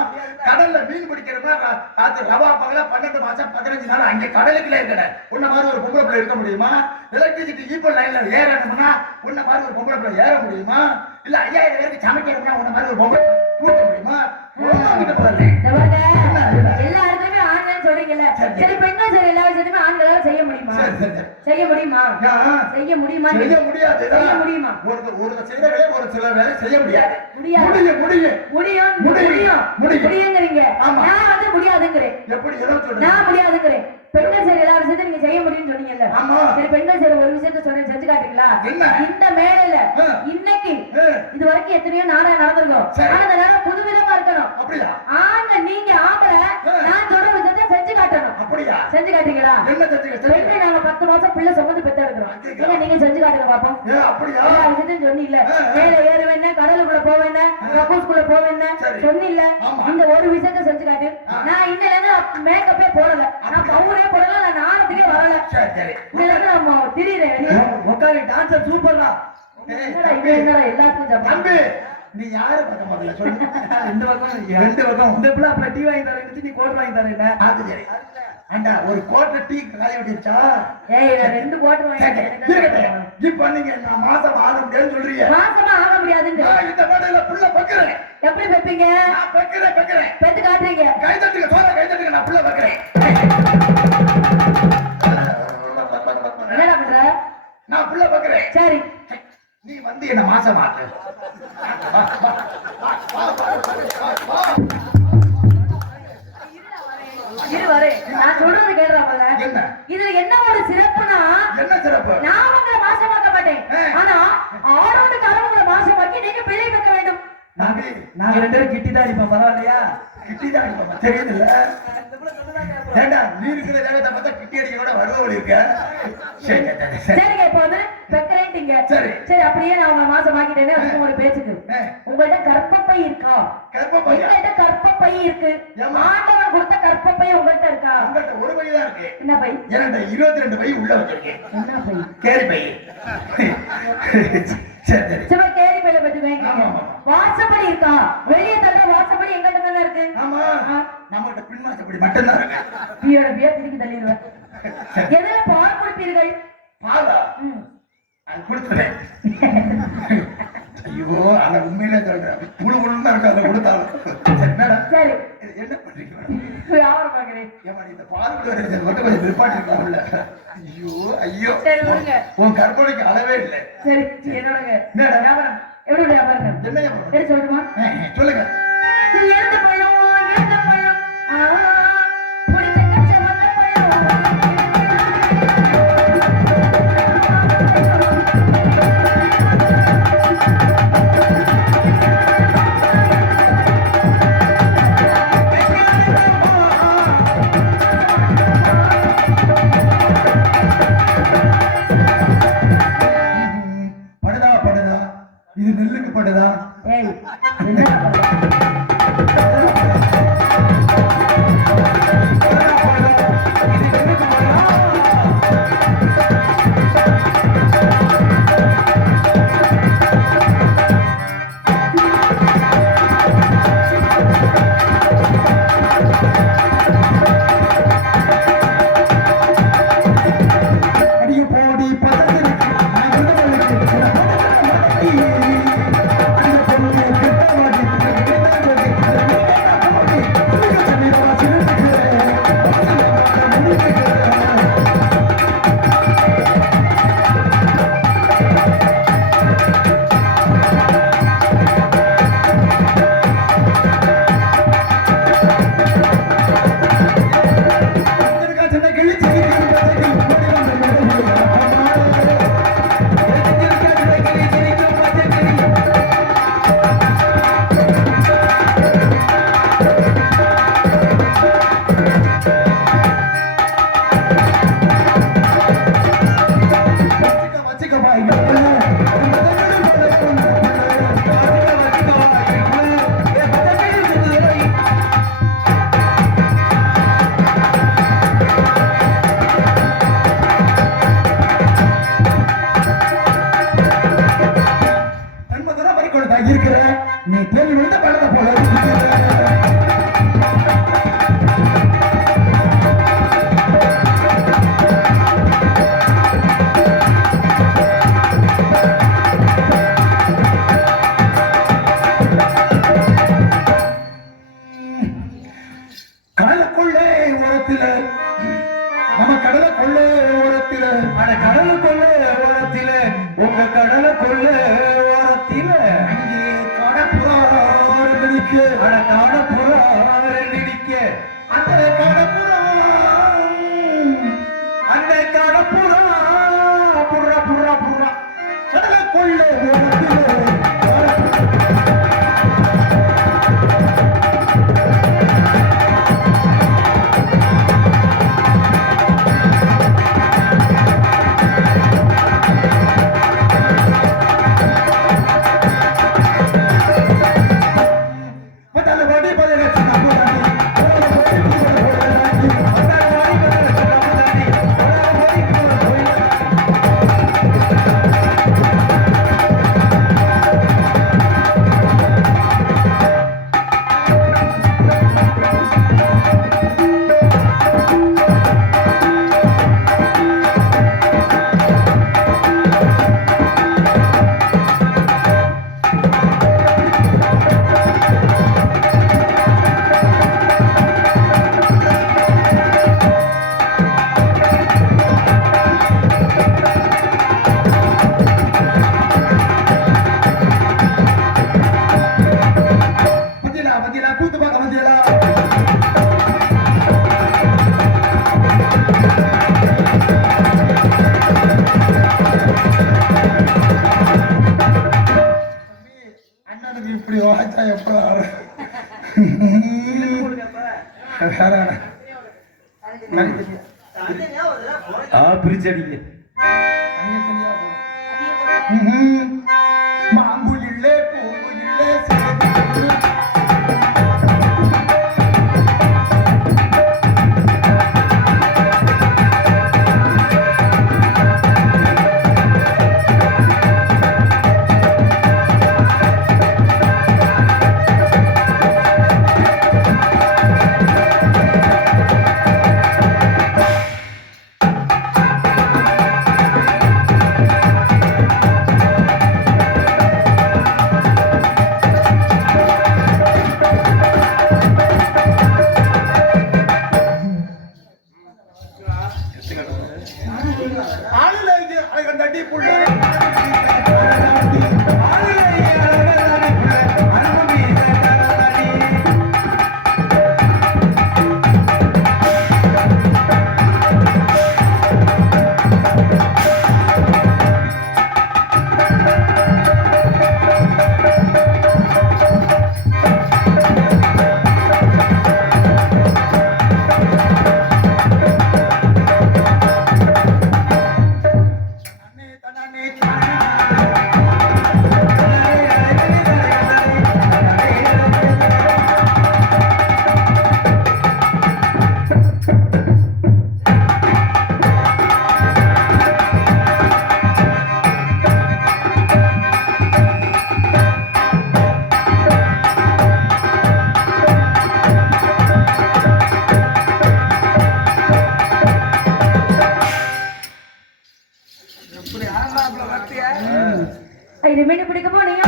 கடல்ல மீன் பிடிக்கிறோம்னா ராத்திரி ரவா பகல 12 மாசம் 15 நாள் அங்கே கடலுக்குள்ளே இருக்கட. உன்ன மாதிரி ஒரு பொம்பளை பிள்ளை இருக்க முடியுமா? எலக்ட்ரிசிட்டி ஈக்குவல் லைன்ல ஏறணும்னா உன்ன மாதிரி ஒரு பொம்பளை பிள்ளை ஏற முடியுமா? இல்ல 5000 பேருக்கு சமைக்கணும்னா உன்ன மாதிரி ஒரு பொம்பளை தூக்க முடியுமா? எல்லா இடத்துலயுமே ஆண்கள் சொல்றீங்கல்ல, சரி பெண்கள் சரி எல்லா விஷயத்தையுமே ஆண்களால செய்ய முடியுமா? செய்ய முடியுமா? செய்ய முடியுமா? செய்ய முடியாது. செய்ய முடியுமா? ஒரு சில வேலை ஒரு சில வேலை செய்ய முடியாது. முடியும் முடியும் முடியும் முடியும் முடியுங்கிறீங்க. நான் வந்து முடியாதுங்கிறேன். எப்படி எதை சொல்றீங்க? நான் முடியாதுங்கிறேன். பெண்கள் சரி எல்லா விஷயத்தையும் நீங்க செய்ய முடியும்னு சொன்னீங்கல்ல, சரி பெண்கள் சரி ஒரு விஷயத்த சொல்றேன், செஞ்சு காட்டுங்களா? இந்த மேடையில இன்னைக்கு இது வரைக்கும் எத்தனையோ நாடகம் நடந்திருக்கும். ஆனா அந்த நாடகம் புதுவிதமா இருக்கணும். அப்படியா ஆங்க நீங்க ஆம்பளை நான் சொல்ற விஷயத்தை செஞ்சு காட்டணும். அப்படியா செஞ்சு காட்டுறீங்களா? என்ன செஞ்சீங்க பெண்ணை நாங்க 10 மாசம் பிள்ளை சுமந்து பெத்து எடுக்கிறோம். ஏங்க நீங்க செஞ்சு காட்டுங்க பாப்போம். அப்படியா எல்லா விஷயத்தையும் சொன்னீங்கல்ல. மேல ஏறுவேன்ன, கடலுக்குள்ள போவேன்ன, கக்கூஸ்குள்ள போவேன்ன சொன்னீங்கல்ல. இந்த ஒரு விஷயத்தை செஞ்சு காட்டு. நான் இன்னையில இருந்து மேக்கப்பே போடல, நான் பவுரே போடல, நான் நாளத்துக்கே வரல. சரி சரி இன்னையில இருந்து நான் திரியிறேன் வெளியே. உட்காரு டான்சர் சூப்பர்டா. என்னடா இது, என்னடா எல்லாத்துக்கும் ஜப்பான். தம்பி நீ யாரு பக்கம் முதல்ல சொல்லு ரெண்டு பக்கம் ரெண்டு பக்கம் இந்த பிள்ளை அப்புறம் டீ வாங்கி தரேன், நீ கோட் வாங்கி தரேன். அது சரி அண்டா ஒரு கோட்டை டீ காய விட்டுருச்சா ஏய் நான் 2 கோட்டர் வாங்கிட்டேன். இப்ப நீங்க நான் மாசம் ஆக முடியாதுன்னு சொல்றீங்க. மாசமா ஆக முடியாதுன்னு நான் இந்த மேடையில புள்ள பக்கிறேன். எப்படி பெப்பீங்க? நான் பக்கிறேன் பெத்து காட்டுறீங்க. கை தட்டுங்க சோற கை தட்டுங்க நான் புள்ள பக்கிறேன். என்னடா பண்ற? நான் புள்ள பக்கிறேன். சரி நீ வந்து என்ன மாசம் ஆக்கு. இரு வரே. நான் சொல்றது கேளுடா போல. என்ன இதுல என்ன ஒரு சிறப்புனா, என்ன சிறப்பு? நான் உங்களை மாசமாக்க மாட்டேன். ஆனா ஆரோடு கரவுங்களை மாசமாக்கி நீங்க பிள்ளை பெக்க வேண்டும். நாங்க 2 பேரும் கிட்டி தான் அடிப்போம், பரவாயில்லையா? கிட்டி தான் அடிப்போம் தெரியுதுல்ல. ஏண்டா நீ இருக்கிற ஜாகத்தை பார்த்தா கிட்டி அடிக்க கூட வருவ இருக்க. சரிங்க இப்ப வந்து பெக்கறேன்ட்டீங்க. சரி சரி அப்படியே நான் உங்களை மாசமாக்கிட்டேனே. அதுக்கு ஒரு பேச்சுக்கு உங்கள்ட்ட கர்ப்பப்பை இருக்கா? கர்ப்பப்பை எங்கள்ட்ட கர்ப்பப்பை இருக்கு. ஆண்டவன் கொடுத்த கர்ப்பப்பை உங்கள்ட்ட இருக்கா? உங்கள்ட்ட ஒரு பை தான் இருக்கு. என்ன பை? என்னடா 22 பை உள்ள வச்சிருக்கேன். என்ன பை? Carry by. சரி சரி சும்மா கேரி பையில பத்தி ஆமா, வைங்க. ஆமா. வாசப்படி இருக்கா? வெளியே தள்ளுற வாசப்படி எங்கள்ட்ட தானே இருக்கு. ஆமா நம்மகிட்ட பின் வாசப்படி மட்டும்தான் இருக்கு. பியோட பியோ திருப்பி தள்ளிடுவேன். எதுல பால் கொடுப்பீர்கள்? பாலா அது கொடுத்துறேன். ஐயோ அத உண்மையிலே சொல்றேன். புழு புழுன்னு இருக்கு அதை கொடுத்தாலும். சரி மேடம் சரி என்ன பண்றீங்க வியாபாரம் பாக்குறேன். ஏமா இந்த பால் கொடுக்கறது மட்டும் கொஞ்சம் பிற்பாட்டு இருக்காங்கல்ல. ஐயோ ஐயோ சரி விடுங்க. உன் கற்பனைக்கு அளவே இல்லை. சரி என்னோட மேடம் வியாபாரம் எப்படி வியாபாரம்? என்ன வியாபாரம்? சரி சொல்லட்டுமா? சொல்லுங்க. எடுத்த பழம் எடுத்த பழம் புடிச்ச கச்ச வந்த பழம். படுதா படுதா இது நெல்லுக்கு படுதா? ஏய் என்ன அடிய போடி பதத்திற்கு நான் விடுதலுக்கு அந்த பொண்ணு கிட்டவாடி இருக்கிற நீ தேடி விழுந்த படத்தை போல கடலுக்குள்ளே ஓரத்தில நம்ம கடலுக்குள்ளே ஓரத்தில அட கடலுக்குள்ளே ஓரத்தில உங்க கடலுக்குள்ளே ஓரத்தில அங்கே கடப்புறா நிற்க அட காடப்புறா நிற்க அந்த கடப்புறா அந்த காடப்புறா புறா புறா புறா கடலுக்குள்ளே ஓரத்தில வேற பிரிச்சு அடிங்க. மாம்புலில்லே பூங்குயிலே ரிமைண்ட் பிடிக்க போனீங்க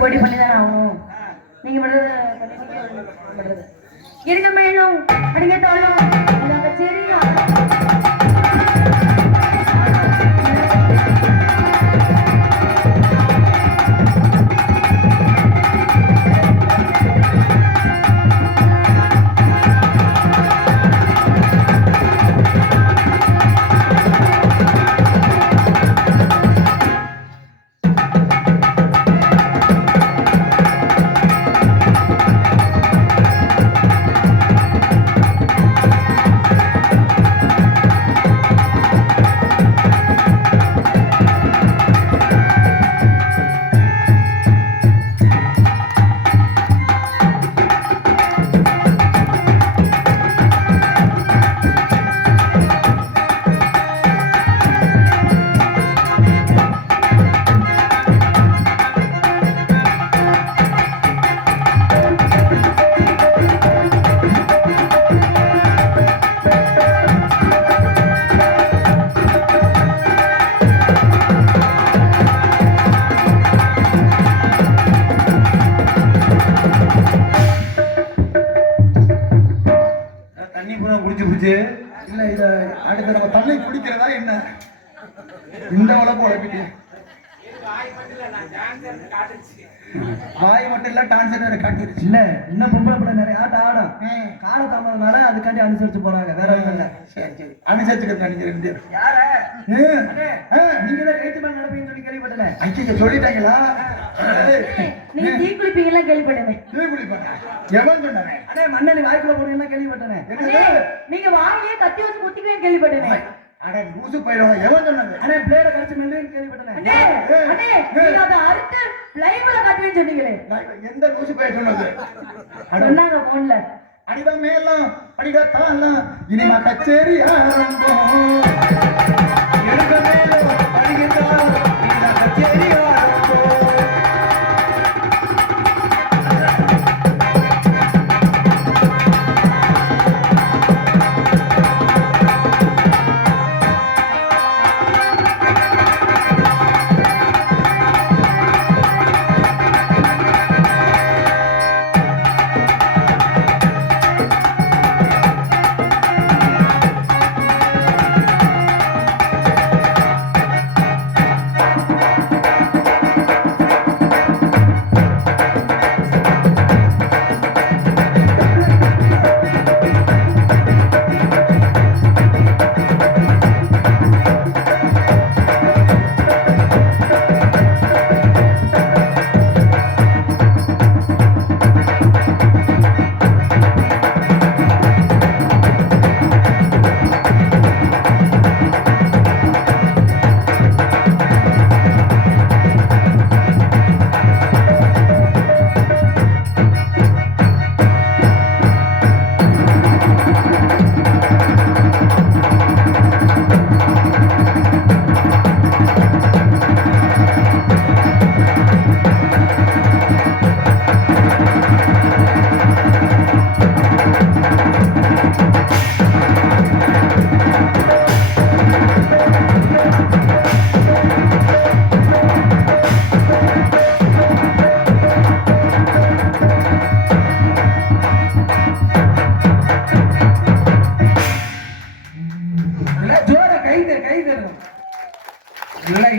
போட்டி பண்ணிதானே ஆகும். நீங்க பண்றது இருங்க மேலும் அடிங்க தோளும் இதாங்க சரியா இல்ல இத அடுத்த நம்ம தண்ணி குடிக்கிறதா என்ன இந்த உலகம் உழைப்பிட்டு வாய் மட்டும் இல்ல டான்ஸ் காட்டிருச்சு இல்ல இன்னும் பொம்பளை பிள்ளை நிறைய ஆட்டம் ஆடும் கால தாமதனால அதுக்காண்டி அனுசரிச்சு போறாங்க வேற ஒன்றும் இல்ல. சரி சரி அனுசரிச்சுக்கிறது நினைக்கிறேன் யார நீங்க தான் கைத்து மேல நடப்பீங்கன்னு சொல்லி கேள்விப்பட்டேன். ஐயா சொல்லிட்டாங்களா நீங்க டீ குடிப்பீங்கலாம் கேள்விப்பட்டேன். டீ குடிப்பாங்க. எவன் சொன்னானே? அண்ணே மண்ணெண்ணி வாய்க்குள்ள போடுறீங்கன்னா கேள்விப்பட்டேனே. அண்ணே, நீங்க வாயிலே கத்தி வச்சு குத்திக்குவேன்னு கேள்விப்பட்டேன். அட லூசு பையனோ, எவன் சொன்னது? அண்ணே பிளேட கடிச்சு மெல்லுன்னு கேள்விப்பட்டேனே. அண்ணே, அண்ணே, நீங்க அதை அறுத்து லைவ்ல காட்டுவேன்னு சொன்னீங்களே. எந்த லூசு பையன் சொன்னது? சொன்னாங்க போன்ல. அடிதா மேலாம் அடிதாத்தாலாம் இனிமா கச்சேரி ஆரம்பம். எடுக்க மேல அடிக்கிட்டாலும் இந்த கச்சேரி ஆரம்பம்.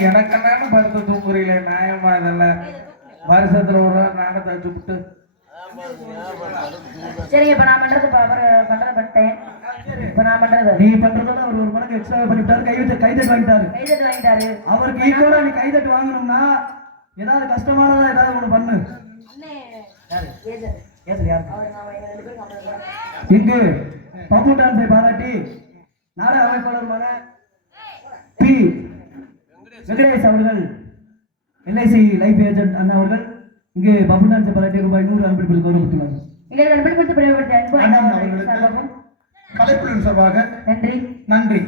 எனக்கெல்லாம் பருத்த தூங்குறீங்களே நியாயமா? இதெல்லாம் வருஷத்துல ஒரு நாள் நாடத்தை வச்சுட்டு சரிங்க. இப்ப நான் பண்றது பண்றத பண்ணிட்டேன். இப்ப நான் பண்றது நீ பண்றதெல்லாம் அவர் ஒரு மடங்கு எக்ஸ்ட்ரா பண்ணிட்டாரு. கைதட்டு வாங்கிட்டாரு. அவருக்கு ஈக்குவலா நீ கைதட்டு வாங்கணும்னா ஏதாவது கஷ்டமானதா ஏதாவது ஒண்ணு பண்ணு. இங்கு பப்பு டான்ஸை பாராட்டி நாடக அமைப்பாளருமான பி வெங்கடேஷ் அவர்கள், எல்ஐசி லைஃப் ஏஜென்ட் அண்ணா அவர்கள் இங்கு பப்பு டான்ஸை பாராட்டி ரூபாய் 100 அன்பளிப்பு கௌரவித்துள்ளார். எங்களுக்கு அன்பளிப்பு பிரயோகப்படுத்த அன்பு அவர்களுக்கு கலைக்குழுவின் சார்பாக நன்றி நன்றி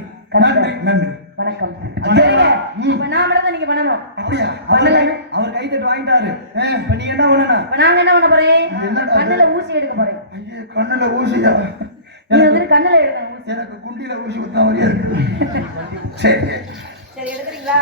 நன்றி நன்றி வணக்கம். சரிங்க, இப்ப நான் மட்டும் நீங்க பண்ணணும். அப்படியா? அவர் கை தட்டு வாங்கிட்டாரு. இப்ப நீ என்ன பண்ணணும்? நாங்க என்ன பண்ண போறேன்? கண்ணுல ஊசி எடுக்க போறேன். ஐயே, கண்ணுல ஊசியா? நீ வந்து கண்ணுல எடுக்கணும் ஊசி. எனக்கு குண்டில ஊசி குத்தா மாதிரியா இருக்கு. சரி சரி, எடுக்கிறீங்களா?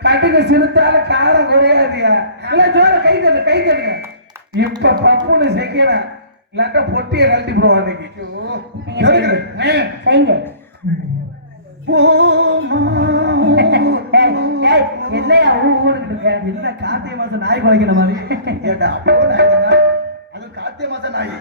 கட்டுக்கு சிறுத்தால காரம் குறையாதியா? இல்ல ஜோர கை தட்டுங்க. இப்ப பப்புன்னு செய்யறேன், இல்லாட்டா பொட்டிய கழட்டி போடுவோம். அன்னைக்கு என்னையா என்ன கார்த்திகை மாசம் நாய் குலைக்கிற மாதிரி? அது கார்த்திகை மாசம் நாய்.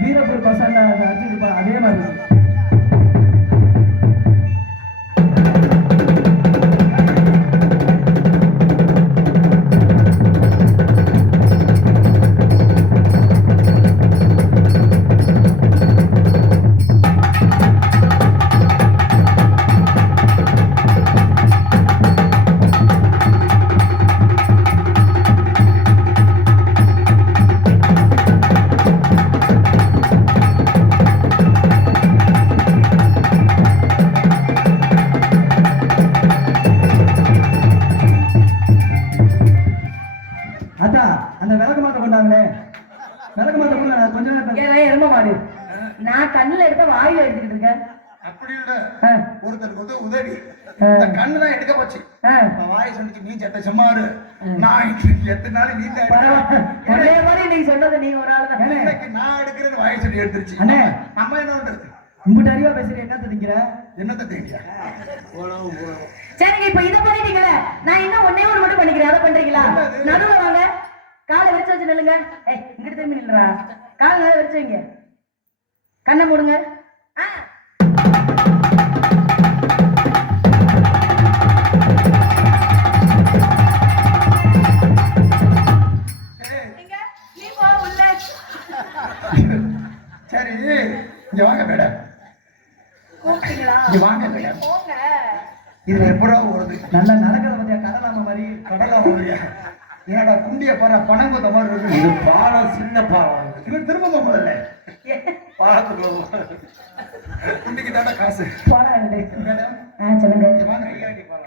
வீரப்பூர் பசங்க அடிச்சிருப்பா அதே மாதிரி இங்க எரும மாடு நான் கண்ணுல எடுத்த வாயில எடுத்துக்கிட்டு இருக்கேன் அப்படி இல்ல ஆ, ஒருத்தருக்கு வந்து உதவி ஆ. இந்த கண்ணு தான் எடுக்க போச்சு ஆ. வாய் சொன்னிச்சு நீ சட்ட சும்மாரு நான் இன்னைக்கு எத்தனை நாள் நீ தான் பரவாயில்ல. ஒரே மாதிரி நீங்க சொன்னது நீங்க ஒரு ஆள் தான் இன்னைக்கு நான் எடுக்கிறேன்னு வாய் சொல்லி எடுத்துருச்சு அண்ணே. நம்ம என்ன பண்றது கும்பிட்டு அறிவா பேசுறீங்க என்ன திங்கிற என்னத்தை தேடியா சரிங்க இப்ப இத பண்ணிட்டீங்கல்ல நான் இன்னும் ஒன்னே ஒண்ணு மட்டும் பண்ணிக்கிறேன் அதை பண்றீங்களா என்னது? நடுவுல வாங்க காலை விரிச்சு வச்சு நில்லுங்க ஏய் இங்கிட்டு திரும்பி நில்லுடா காலை நல்லா விரிச்சு வைங்க கண்ணை மூடுங்க ஆ. இங்க, நீ போ உள்ள. சரி இங்க வாங்க மேடம் கூப்பிட்டீங்களா? இங்க வாங்க மேடம் போங்க. இதுல எப்படா ஓடுது நல்லா நடக்கிறத பத்தியா கடலாம மாதிரி கடலா ஓடுறியா என்னடா குண்டிய பாரு பணம் கொத்த மாதிரி இருக்கு இது பாலம் சின்ன பாலம் இது திரும்ப முதல்ல பாலத்துக்குள்ள குண்டிக்கு தாண்டா காசு போடா இங்கிட்டு. மேடம் ஆ, சொல்லுங்க இங்க வாங்க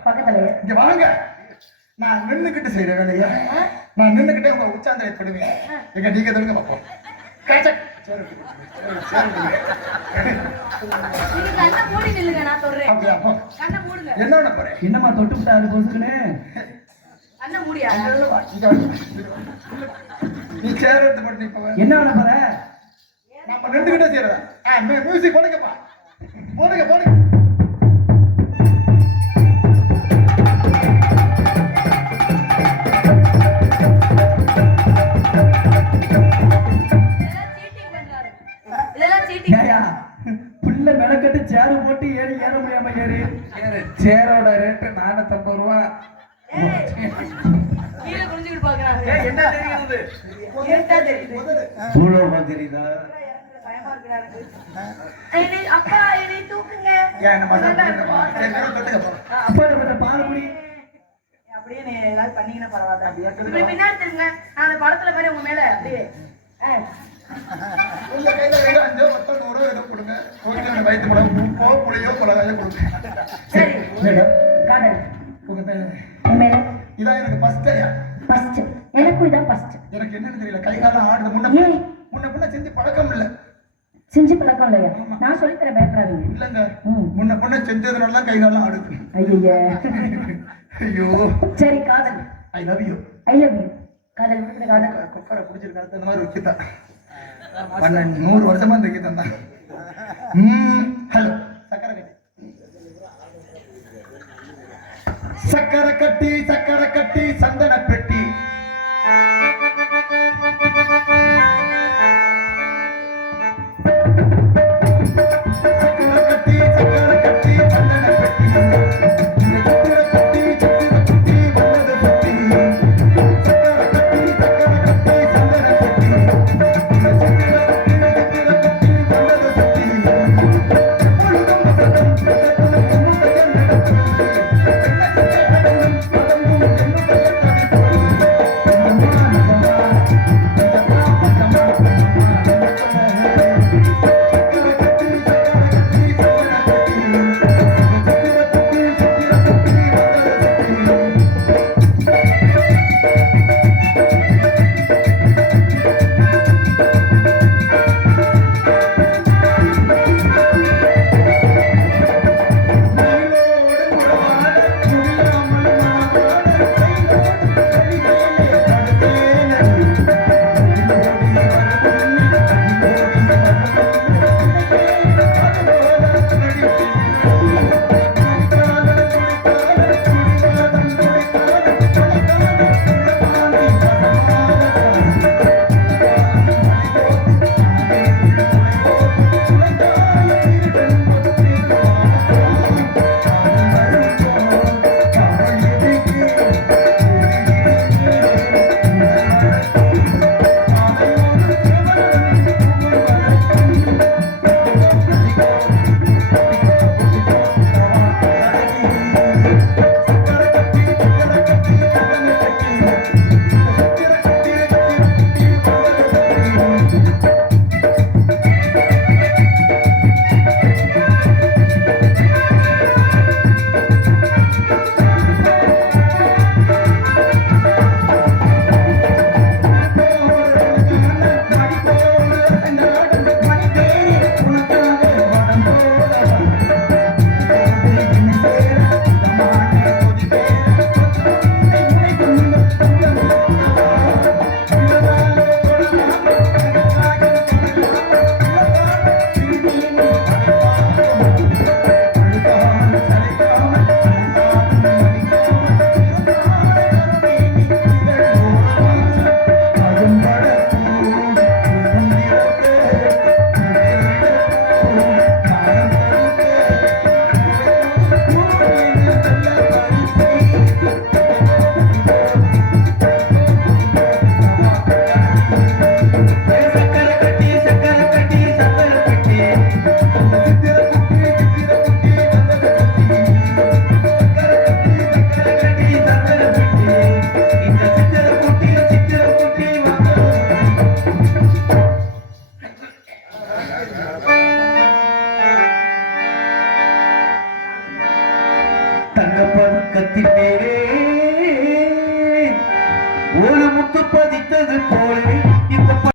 பக்கத்துல இங்க வாங்க நான் நின்னுக்கிட்டு செய்யற வேலையா நான் நின்னுக்கிட்டே உங்க உச்சாந்தரை தொடுவேன் எங்க நீங்க தொடுங்க பார்ப்போம் நீங்க கண்ணை மூடி நில்லுங்க நான் சொல்றேன் அப்படியா அப்போ கண்ணை மூடுங்க என்ன பண்ண போறேன் என்னம்மா தொட்டு விட்டா அது பொசுக்குன்னு கண்ணை மூடியா நீ சேர் எடுத்து மட்டும் இப்ப என்ன பண்ண போற நம்ம நின்றுகிட்டே செய்யறதா மியூசிக் போடுங்கப்பா போடுங்க போடுங்க இதெல்லாம் சீட்டிங் ஏயா புள்ள மெனக்கட்டு சேரு போட்டு ஏறி ஏற முடியாம ஏறி சேரோட ரேட்டு 450 ரூபா கீழே குனிஞ்சுக்கிட்டு பாக்குறாங்க என்ன தெரியுது ஏன்டா தெரியுது பூலோகம் தெரியுதா பயமா இருக்குடா எனக்கு அப்பா என்னை தூக்குங்க ஏன் நம்ம தொட்டுக்கப்பா அப்பா நம்ம பால் குடி அப்படியே நீ ஏதாவது பண்ணீங்கன்னா பரவாயில்ல இப்படி பின்னாடி தெரியுங்க நான் அந்த படத்துல மாதிரி உங்க மேல அப்படியே உங்க கையில வேணும் 5 10 100 ஏதோ கொடுங்க கொஞ்சம் வயிற்று படம் புளியோ மிளகாயோ கொடுங்க சரி மேடம் காதல் உங்க மேல உன் மேல இதான் எனக்கு ஃபர்ஸ்ட் ஃபர்ஸ்ட் எனக்கும் இதான் ஃபர்ஸ்ட் எனக்கு என்னன்னு தெரியல கை காலம் ஆடுது ஏய். முன்ன பின்ன செஞ்சு பழக்கம் இல்ல செஞ்சு பழக்கம் இல்லையா நான் சொல்லித்தரேன் பயப்படாதீங்க இல்லங்க ம். முன்ன பின்ன செஞ்சதுனால கை காலம் ஆடுது ஐயா ஐயோ சரி காதல் I love you I love you காதல் விட்டுற காதல் கொக்கரை பிடிச்சிருக்காது அந்த மாதிரி வைக்கிட்டா 100 வருஷமா இந்த கீதம் தான் ஹலோ சக்கரை கட்டி சந்தன பெட்டி சக்கரை கட்டி சந்தன பெட்டி கத்திட்டேனே ஒரு முத்து பதித்தது போல